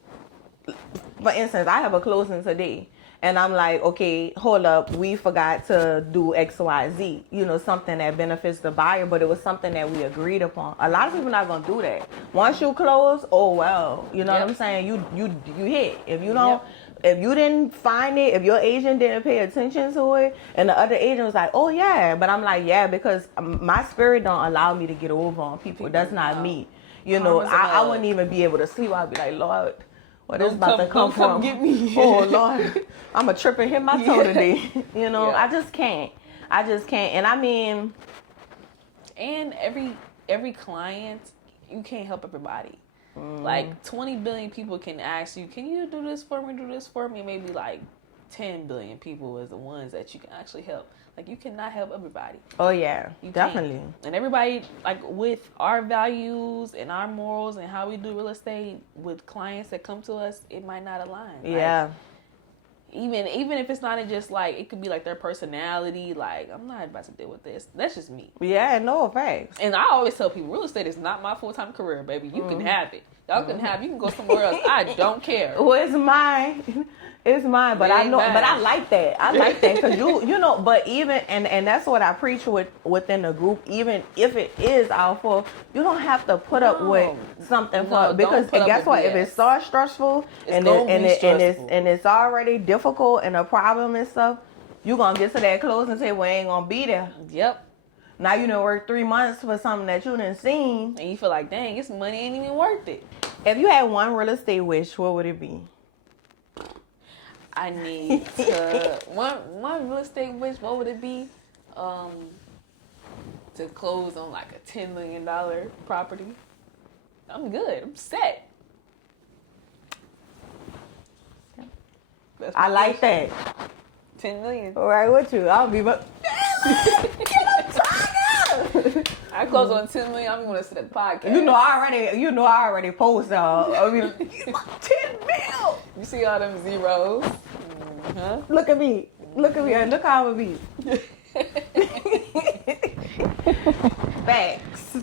for instance, I have a closing today, and I'm like, okay, hold up, we forgot to do X, Y, Z. You know, something that benefits the buyer, but it was something that we agreed upon. A lot of people not gonna do that. Once you close, oh well, you know what I'm saying? You hit. If you don't, if you didn't find it, if your agent didn't pay attention to it, and the other agent was like, oh yeah, but I'm like, yeah, because my spirit don't allow me to get over on people. That's not me. You know, I wouldn't even be able to sleep. I'd be like, Lord, where this about to come from? Get me. Oh Lord, I'm a trip and hit my toe today. You know, I just can't. And I mean, and every client, you can't help everybody. Like 20 billion people can ask you, can you do this for me? Maybe like 10 billion people is the ones that you can actually help. Like, you cannot help everybody. Oh, yeah. You Definitely. can't. And everybody, like, with our values and our morals and how we do real estate with clients that come to us, it might not align. Yeah. Like, even if it's not just like, it could be like their personality. Like, I'm not about to deal with this. That's just me. Yeah, no, thanks. And I always tell people, real estate is not my full-time career, baby. You can have it. Y'all can have. You can go somewhere else. I don't care. Well, it's mine. It's mine. But I know. But I like that. I like that because you know. But even and that's what I preach within the group. Even if it is our fault, you don't have to put up with something for because guess what? If it's so stressful and it's already difficult and a problem and stuff, you gonna get to that closing table and ain't gonna be there. Yep. Now you done work 3 months for something that you didn't seen. And you feel like, dang, this money ain't even worth it. If you had one real estate wish, what would it be? I need to one real estate wish. What would it be? To close on like a $10 million property. I'm good. I'm set. I like that. 10 million. All right, with you. I'll be. I close on 10 million. I'm gonna sit at the podcast. I already post. I mean, 10 mil. You see all them zeros? Huh? Look at me, and look how it be. Facts.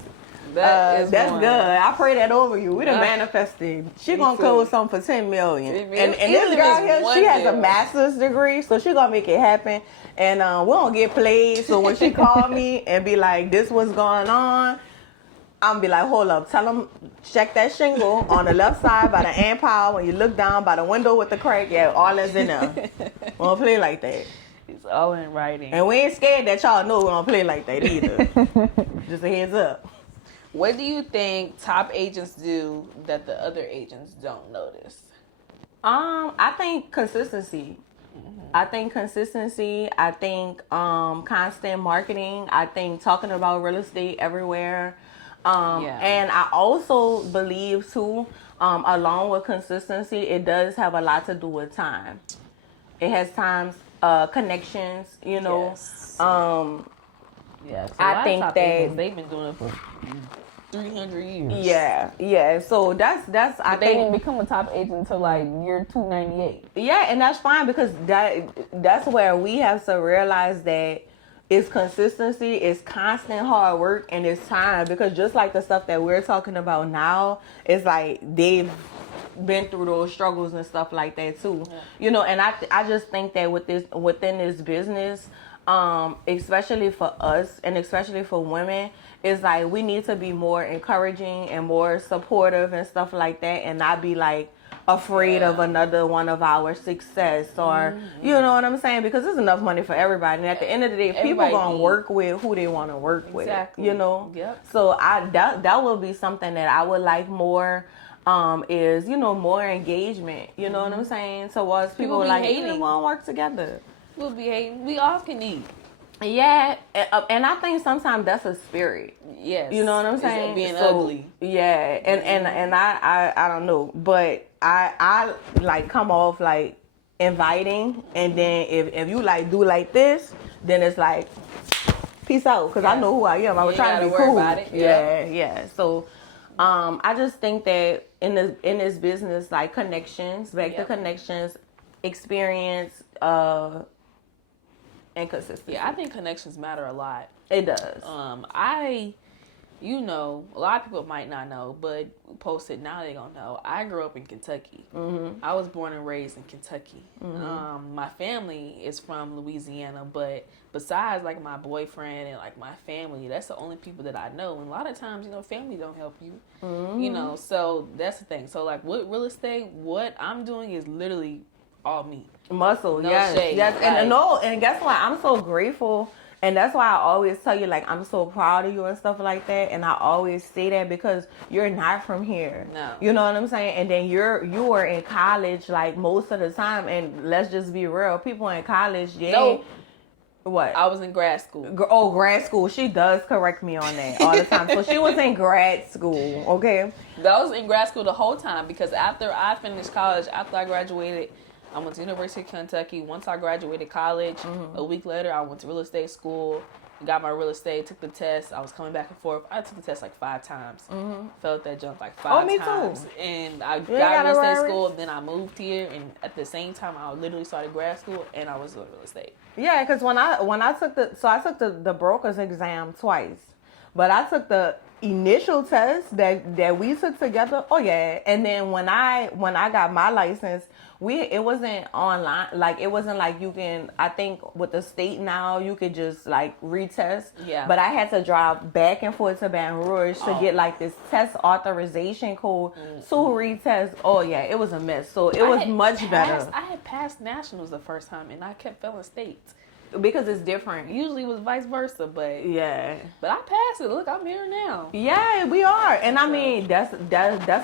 That's good. I pray that over you. We done manifested. She gonna close something for 10 million. And this girl here, she has a master's degree, so she gonna make it happen. And we don't get played. So when she call me and be like, "This what's going on," I'm be like, "Hold up, tell them check that shingle on the left side by the amp power. When you look down by the window with the crack, yeah, all that's in there. We don't play like that. It's all in writing. And we ain't scared that y'all know we don't play like that either. Just a heads up." What do you think top agents do that the other agents don't notice? I think consistency. I think consistency. I think constant marketing. I think talking about real estate everywhere. And I also believe too, along with consistency, it does have a lot to do with time. It has times, connections, you know. Yes. Yeah, I think that they've been doing it for 300 years. Yeah. So that's I they think didn't become a top agent until like year 298. Yeah, and that's fine because that's where we have to realize that it's consistency, it's constant hard work, and it's time. Because just like the stuff that we're talking about now, it's like they've been through those struggles and stuff like that too. Yeah. You know, and I just think that within this business, especially for us and especially for women, it's like we need to be more encouraging and more supportive and stuff like that, and not be like afraid of another one of our success or you know what I'm saying, because there's enough money for everybody, and at the end of the day, people gonna work with who they want to work with, you know. So that will be something that I would like more, is, you know, more engagement, you know what I'm saying, towards people like, hey, we want to work together. We'll be hating. We all can eat. Yeah, and I think sometimes that's a spirit. Yes. You know what I'm saying? Being ugly. Yeah, and I don't know, but I like come off like inviting, and then if you like do like this, then it's like peace out, because I know who I am. I was trying to be cool. About it. Yeah. So I just think that in this business, like connections, back to connections, experience, and consistency. Yeah, I think connections matter a lot. It does. You know, a lot of people might not know, but posted now they gonna know. I grew up in Kentucky. Mm-hmm. I was born and raised in Kentucky. Mm-hmm. My family is from Louisiana, but besides like my boyfriend and like my family, that's the only people that I know. And a lot of times, you know, family don't help you. Mm-hmm. You know, so that's the thing. So like with real estate, what I'm doing is literally all me. Muscle, no yes, shade. Yes, and guess what? I'm so grateful. And that's why I always tell you, like, I'm so proud of you and stuff like that. And I always say that because you're not from here. No. You know what I'm saying? And then you were in college, like, most of the time. And let's just be real. People in college, What? I was in grad school. Oh, grad school. She does correct me on that all the time. So she was in grad school, okay? I was in grad school the whole time because after I finished college, after I graduated, I went to University of Kentucky. Once I graduated college, a week later, I went to real estate school, got my real estate, took the test. I was coming back and forth. I took the test like 5 times. Felt that jump like 5 me times. too. And I got gotta real estate worry. school, then I moved here, and at the same time, I literally started grad school, and I was doing real estate. Yeah, because when I took the broker's exam twice, but I took the initial test that we took together. Oh yeah, and then when I got my license, it wasn't online. Like it wasn't like you can. I think with the state now you could just like retest. Yeah. But I had to drive back and forth to Baton Rouge to get like this test authorization code to retest. Oh yeah, it was a mess. So it was much better I had passed nationals the first time, and I kept failing states. because it's different. Usually it was vice versa, but Yeah. I passed it. Look, I'm here now. Yeah, we are. And I mean, that's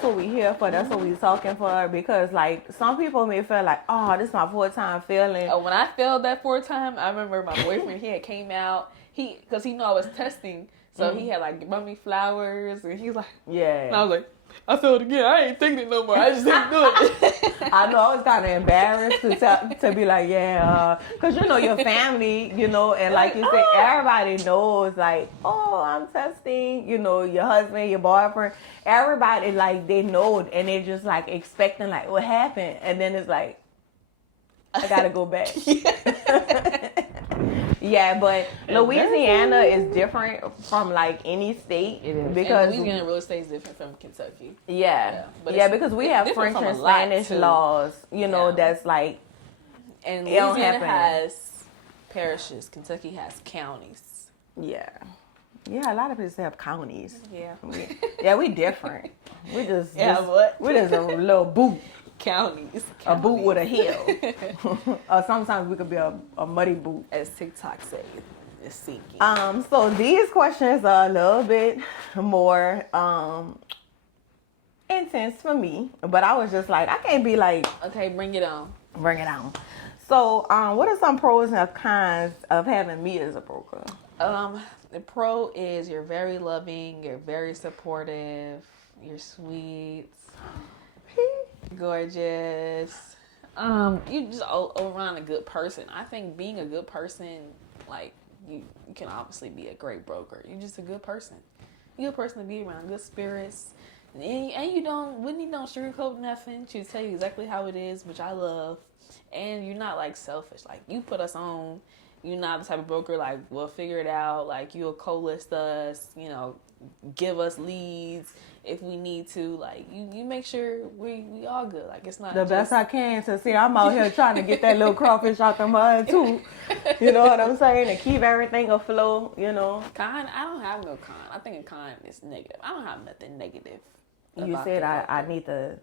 what we here for. That's what we talking for. Because, like, some people may feel like, oh, this is my full-time feeling. When I failed that 4th time, I remember my boyfriend, he had came out. Because he knew I was testing. So he had, like, brought me flowers. And he was like, Yeah. and I was like, I failed again. I ain't thinking it no more. I just didn't do it. I know, I was kind of embarrassed to be like, yeah. Because, you know, your family, you know, and like you said, everybody knows, like, oh, I'm testing, you know, your husband, your boyfriend. Everybody, like, they know, and they're just, like, expecting, like, what happened? And then it's like, I got to go back. Yeah, but Louisiana is different from like any state. It is. Because Louisiana real estate is different from Kentucky. yeah, but yeah, it's because we have different French from and a lot, Spanish too. laws, you know, Yeah. that's like And It don't Louisiana happen. has parishes. Kentucky has counties. yeah, a lot of places have counties. Yeah. Yeah, we different. We just what? we just a little boot, Counties. a boot with a heel. Or sometimes we could be a muddy boot. As TikTok says, it's sinking. So these questions are a little bit more intense for me, but I was just like, I can't be like, Okay, bring it on. bring it on. So, what are some pros and cons of having me as a broker? The pro is you're very loving, you're very supportive, you're sweet, gorgeous. You just all around a good person. I think being a good person, like you can obviously be a great broker. You're just a good person. You're a good person to be around, good spirits. And you don't sugarcoat nothing. She'll tell you exactly how it is, which I love. And you're not like selfish. Like you put us on. You're not the type of broker like we'll figure it out. Like you'll co-list us. You know, give us leads if we need to. Like you make sure we all good. Like it's not The just, best I can to see. I'm out here trying to get that little crawfish out the mud too. You know what I'm saying? And keep everything afloat. You know. Con. I don't have no con. I think a con is negative. I don't have nothing negative. You about said the I broker. need to,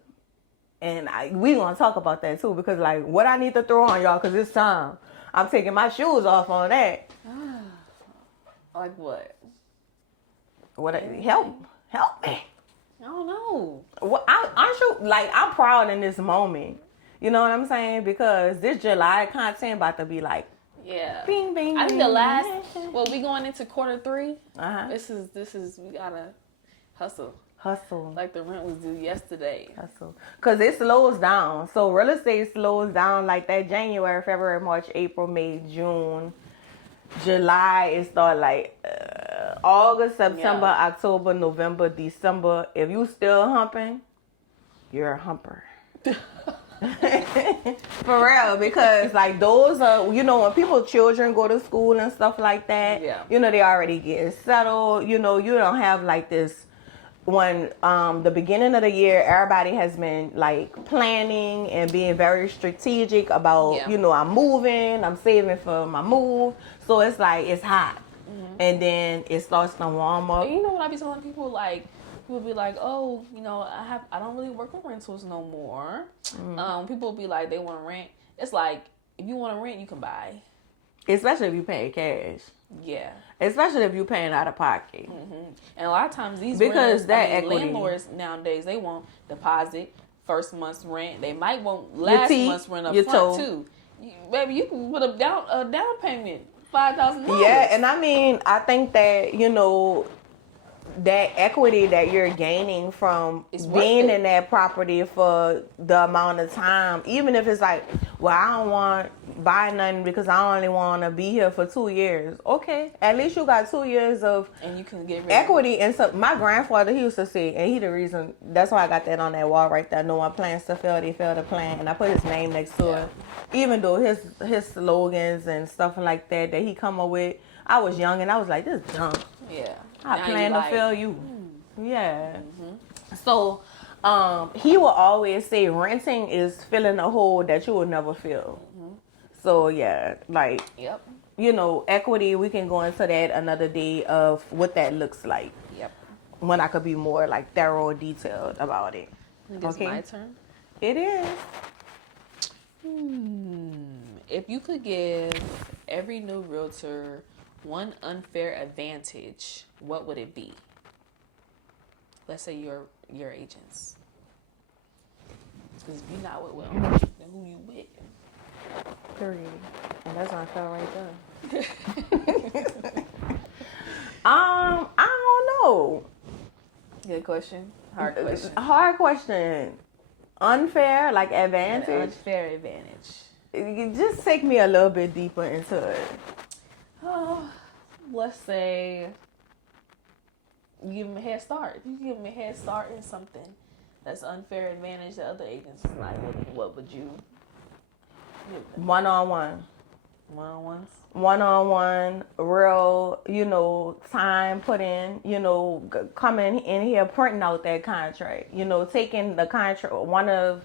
and we gonna talk about that too because like what I need to throw on y'all because it's time. I'm taking my shoes off on that. Like what? Help me. I don't know. Well, I'm proud in this moment. You know what I'm saying? Because this July content about to be like, Yeah. bing, bing, I think bing, the last. bing. Well, we going into quarter 3. Uh-huh. This is we gotta hustle. Hustle. Like the rent was due yesterday. Hustle. Because it slows down. So real estate slows down like that January, February, March, April, May, June. July, it start like August, September, Yeah. October, November, December. If you still humping, you're a humper. For real, because like those are, you know, when people's children go to school and stuff like that, Yeah. you know, they already getting settled. You know, you don't have like this when the beginning of the year, everybody has been like planning and being very strategic about, Yeah. you know, I'm moving, I'm saving for my move. So it's like, it's hot. And then it starts to warm up. And you know what I be telling people? Like people be like, oh, you know, I don't really work with rentals no more. People be like they want to rent. It's like if you want to rent, you can buy. Especially if you pay cash. Yeah. Especially if you paying out of pocket. And a lot of times these Because equity. landlords nowadays, they want deposit, first month's rent. They might want last month's rent up your front toe. too. Baby, you can put a down payment $5,000. Yeah, and I mean, I think that, you know, that equity that you're gaining from It's being worth it. in that property for the amount of time, even if it's like, well, I don't want buy nothing because I only want to be here for 2 years. Okay, at least you got 2 years of And you can get rid equity. And so my grandfather, he used to say, and he the reason, that's why I got that on that wall right there. No one plans to fail, they fail to plan. And I put his name next to it. Even though his slogans and stuff like that he come up with, I was young and I was like, this is dumb. Yeah. I Now plan you to fail you. Yeah. So he will always say renting is filling a hole that you will never fill. So yeah, like, Yep. you know, equity, we can go into that another day of what that looks like. Yep. When I could be more like thorough and detailed about it. It's my turn. It is. If you could give every new realtor one unfair advantage, what would it be? Let's say your agents. Because if you're not with them, then who you with? Period. And that's unfair right there. I don't know. Good question. Hard question. Hard question. Unfair, like An advantage. unfair advantage. You just take me a little bit deeper into it. Oh, let's say you give them a head start. You give them a head start in something that's unfair advantage that other agents is like. What would you? One-on-one. One-on-ones. One-on-one, real, you know, time put in, you know, coming in here, printing out that contract, you know, taking the contract, one of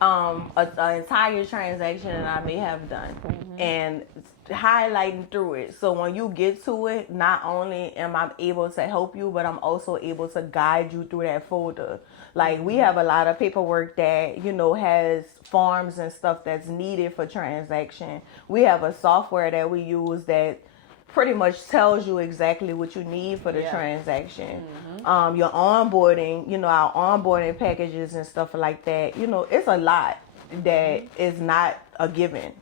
an entire transaction that I may have done, and highlighting through it. So when you get to it, not only am I able to help you, but I'm also able to guide you through that folder. Like, we have a lot of paperwork that, you know, has forms and stuff that's needed for transaction. We have a software that we use that pretty much tells you exactly what you need for the transaction. Your onboarding, you know, our onboarding packages and stuff like that, you know, it's a lot that is not a given.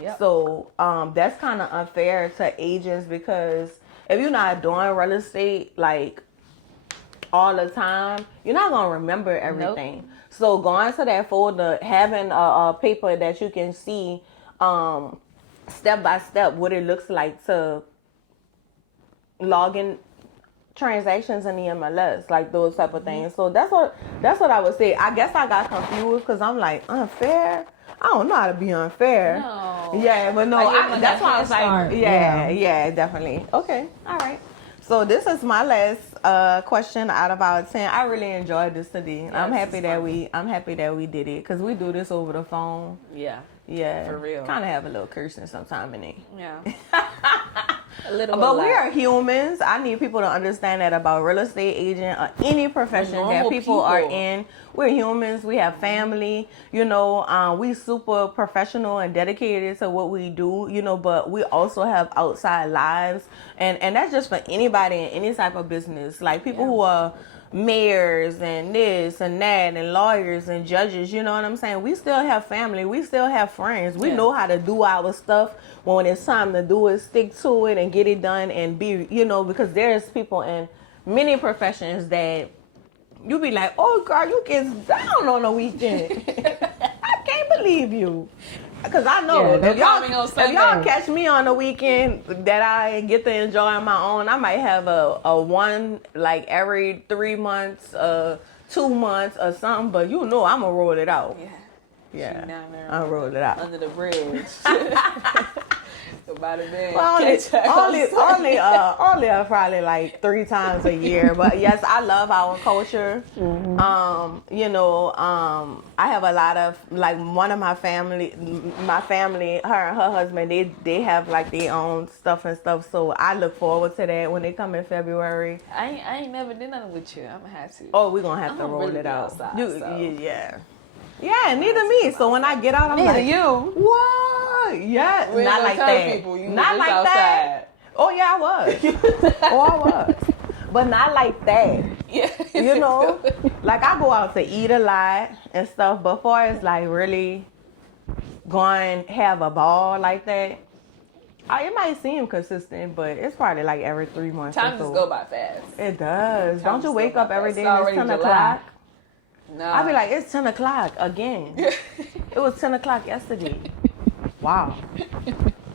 Yep. So that's kind of unfair to agents, because if you're not doing real estate like all the time, you're not gonna remember everything. Nope. So going to that folder, having a paper that you can see step by step what it looks like to log in transactions in the MLS, like those type of things. So that's what I would say. I guess I got confused because I'm like, unfair? I don't know how to be unfair. No. Yeah, but no, that's why I was like, yeah, definitely. Okay, all right. So this is my last question out of our 10. I really enjoyed this today. Yeah, I'm happy that we did it, because we do this over the phone. Yeah. Yeah. For real. Kind of have a little cursing sometime in it. Yeah. But we are humans. I need people to understand that about real estate agent or any profession that people are in. We're humans. We have family. You know, we super professional and dedicated to what we do. You know, but we also have outside lives, and that's just for anybody in any type of business. Like people who are mayors and this and that and lawyers and judges, you know what I'm saying? We still have family. We still have friends. We know how to do our stuff. When it's time to do it, stick to it and get it done and be, you know, because there's people in many professions that you be like, oh, girl, you get down on the weekend. I can't believe you. Because I know if y'all catch me on the weekend that I get to enjoy on my own, I might have a one like every 3 months, 2 months or something. But you know I'm going to roll it out. Yeah. I'll roll it out. Under the bridge. About it then. Well, only probably like 3 times a year. But yes, I love our culture. You know, I have a lot of, like, one of my family, her and her husband, they have like their own stuff and stuff. So I look forward to that when they come in February. I ain't never did nothing with you. I'm gonna have to. Oh, we're gonna have to roll it out. Outside, yeah, neither me. So when I get out, I'm like, you. What? Yeah, not like that. Not like that. Oh yeah, I was. But not like that. Yeah. You know, like I go out to eat a lot and stuff. Before it's like really going have a ball like that, It might seem consistent, but it's probably like every 3 months. Time or just so. go by fast. It does. Time Don't you just wake go up by every fast. day It's and it's already 10 July. o'clock? No. I'll be like, it's 10 o'clock again. It was 10 o'clock yesterday. Wow.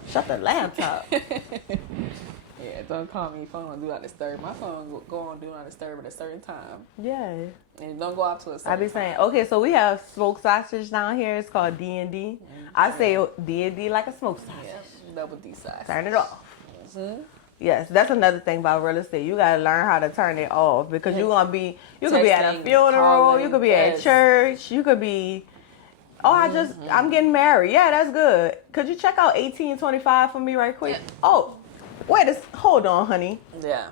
Shut the laptop. Yeah, don't call me phone on do not disturb. My phone go on do not disturb at a certain time. Yeah. And don't go out to a certain I be saying, okay, so we have smoked sausage down here. It's called D&D. I say D&D like a smoked sausage. Yeah, double D size. Turn it off. Mm-hmm. Yes, that's another thing about real estate. You gotta learn how to turn it off because you could be at a Texting, funeral, calling, you could be at church, you could be. Oh, I'm getting married. Yeah, that's good. Could you check out 1825 for me right quick? Yeah. Oh, hold on, honey. Yeah.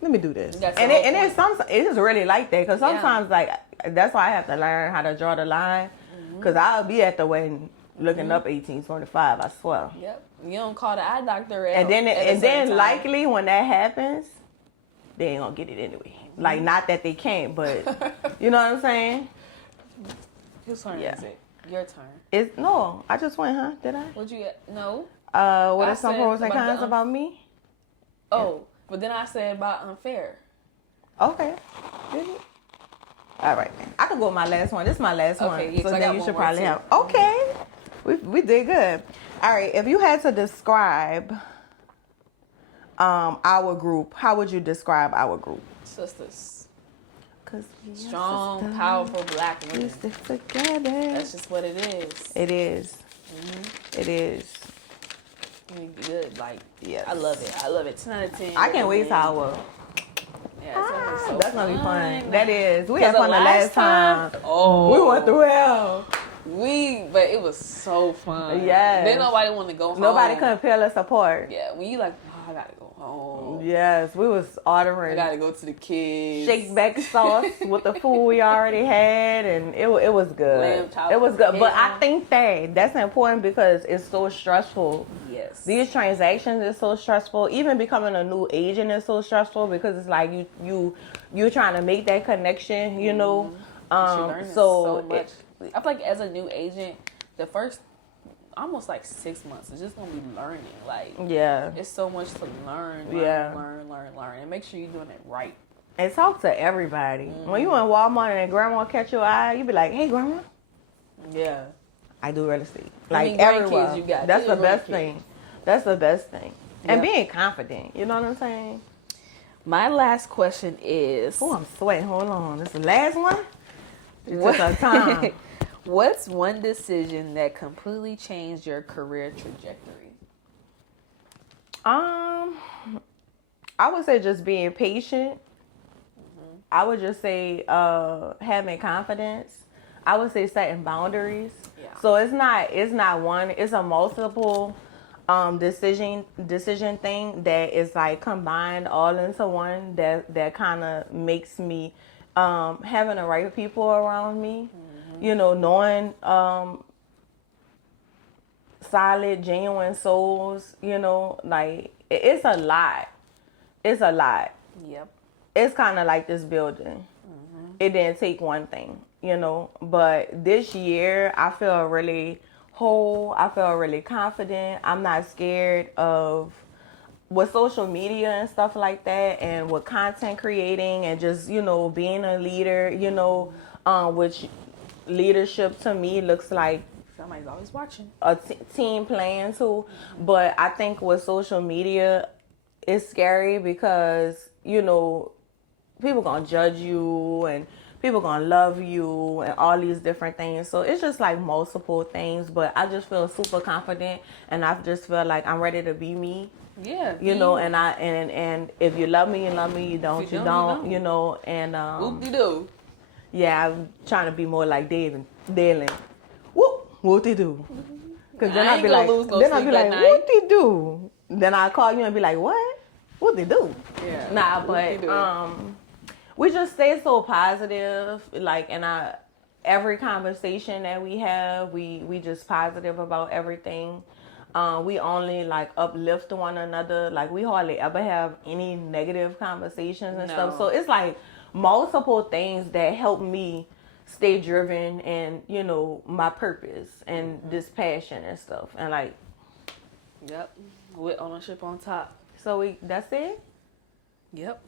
Let me do this. That's And the whole it is point. it is really like that because sometimes like that's why I have to learn how to draw the line because I'll be at the wedding looking up 1825. I swear. Yep. You don't call the eye doctor And then likely when that happens, they ain't gonna get it anyway. Like not that they can't, but you know what I'm saying? Whose turn Yeah. is it? Your turn. No, I just went, huh? Did I? What'd you get? No. What I are some said pros and about cons the about me? Oh, but then I said about unfair. Okay. Did you? All right. I can go with my last one. This is my last one. Okay, yeah, So I then got you one should more probably too. have. Okay. We did good. All right. If you had to describe our group, how would you describe our group? Sisters. Cause we are Strong, sisters. powerful black We women. stick together. That's just what it is. It is. It is. Really good. Like, Yes. I love it. I love it. 10 out of 10. I can't wait to our. Yeah, it's gonna be so That's gonna be fun. fun. That is. We 'Cause had fun the last time. Oh. We went through hell. But it was so fun. Yes. Then nobody wanted to go home. Nobody couldn't peel us apart. Yeah, when you like, oh, I gotta go home. Yes, we was I ordering gotta go to the kids. shake back sauce with the food we already had, and it was good. Lamb chop It was good, but I ham. think that's important because it's so stressful. Yes. These transactions is so stressful. Even becoming a new agent is so stressful because it's like you're trying to make that connection, you know. You're learning so much. I feel like as a new agent, the first almost like 6 months is just gonna be learning. Like, yeah, it's so much to learn, learn, and make sure you're doing it right. and talk to everybody. When you in Walmart and grandma catch your eye, you be like, "Hey, grandma." Yeah. I do real estate. How Like many grandkids everywhere. you got? That's Two the best grandkids. thing. That's the best thing. And Yep. being confident. You know what I'm saying? My last question is, Oh, I'm sweating. Hold on. This is the last one? It What- took our time. what's one decision that completely changed your career trajectory? I would say just being patient. I would just say having confidence. I would say setting boundaries. Yeah. So it's not one, it's a multiple decision thing that is like combined all into one that kind of makes me having the right people around me. You know, knowing solid, genuine souls, you know, like it's a lot. It's a lot. Yep. It's kind of like this building. It didn't take one thing, you know, but this year I feel really whole. I feel really confident. I'm not scared of with social media and stuff like that, and with content creating and just, you know, being a leader, you know, which leadership to me looks like Somebody's always watching. a team playing too. But I think with social media, it's scary because, you know, people gonna judge you and people gonna love you and all these different things. So it's just like multiple things. But I just feel super confident, and I just feel like I'm ready to be me. Yeah. You know, and and if you love me, you love me. You don't, If you you don't, don't. you You know, and Whoop-de-doo. yeah, I'm trying to be more like Daylyn. Whoop, whoop-de-doo. Because then I I'll ain't be gonna like, lose no then I'll sleep be that like, night. whoop-de-doo. Then I'll call you and be like, what? Whoop-de-doo. Yeah. Nah, but Whoop-de-doo. we just stay so positive. Like in every conversation that we have, we just positive about everything. We only like uplift one another. Like we hardly ever have any negative conversations and stuff. No. So it's like multiple things that help me stay driven and, you know, my purpose and this passion and stuff. And like Yep. With ownership on top. So that's it? Yep.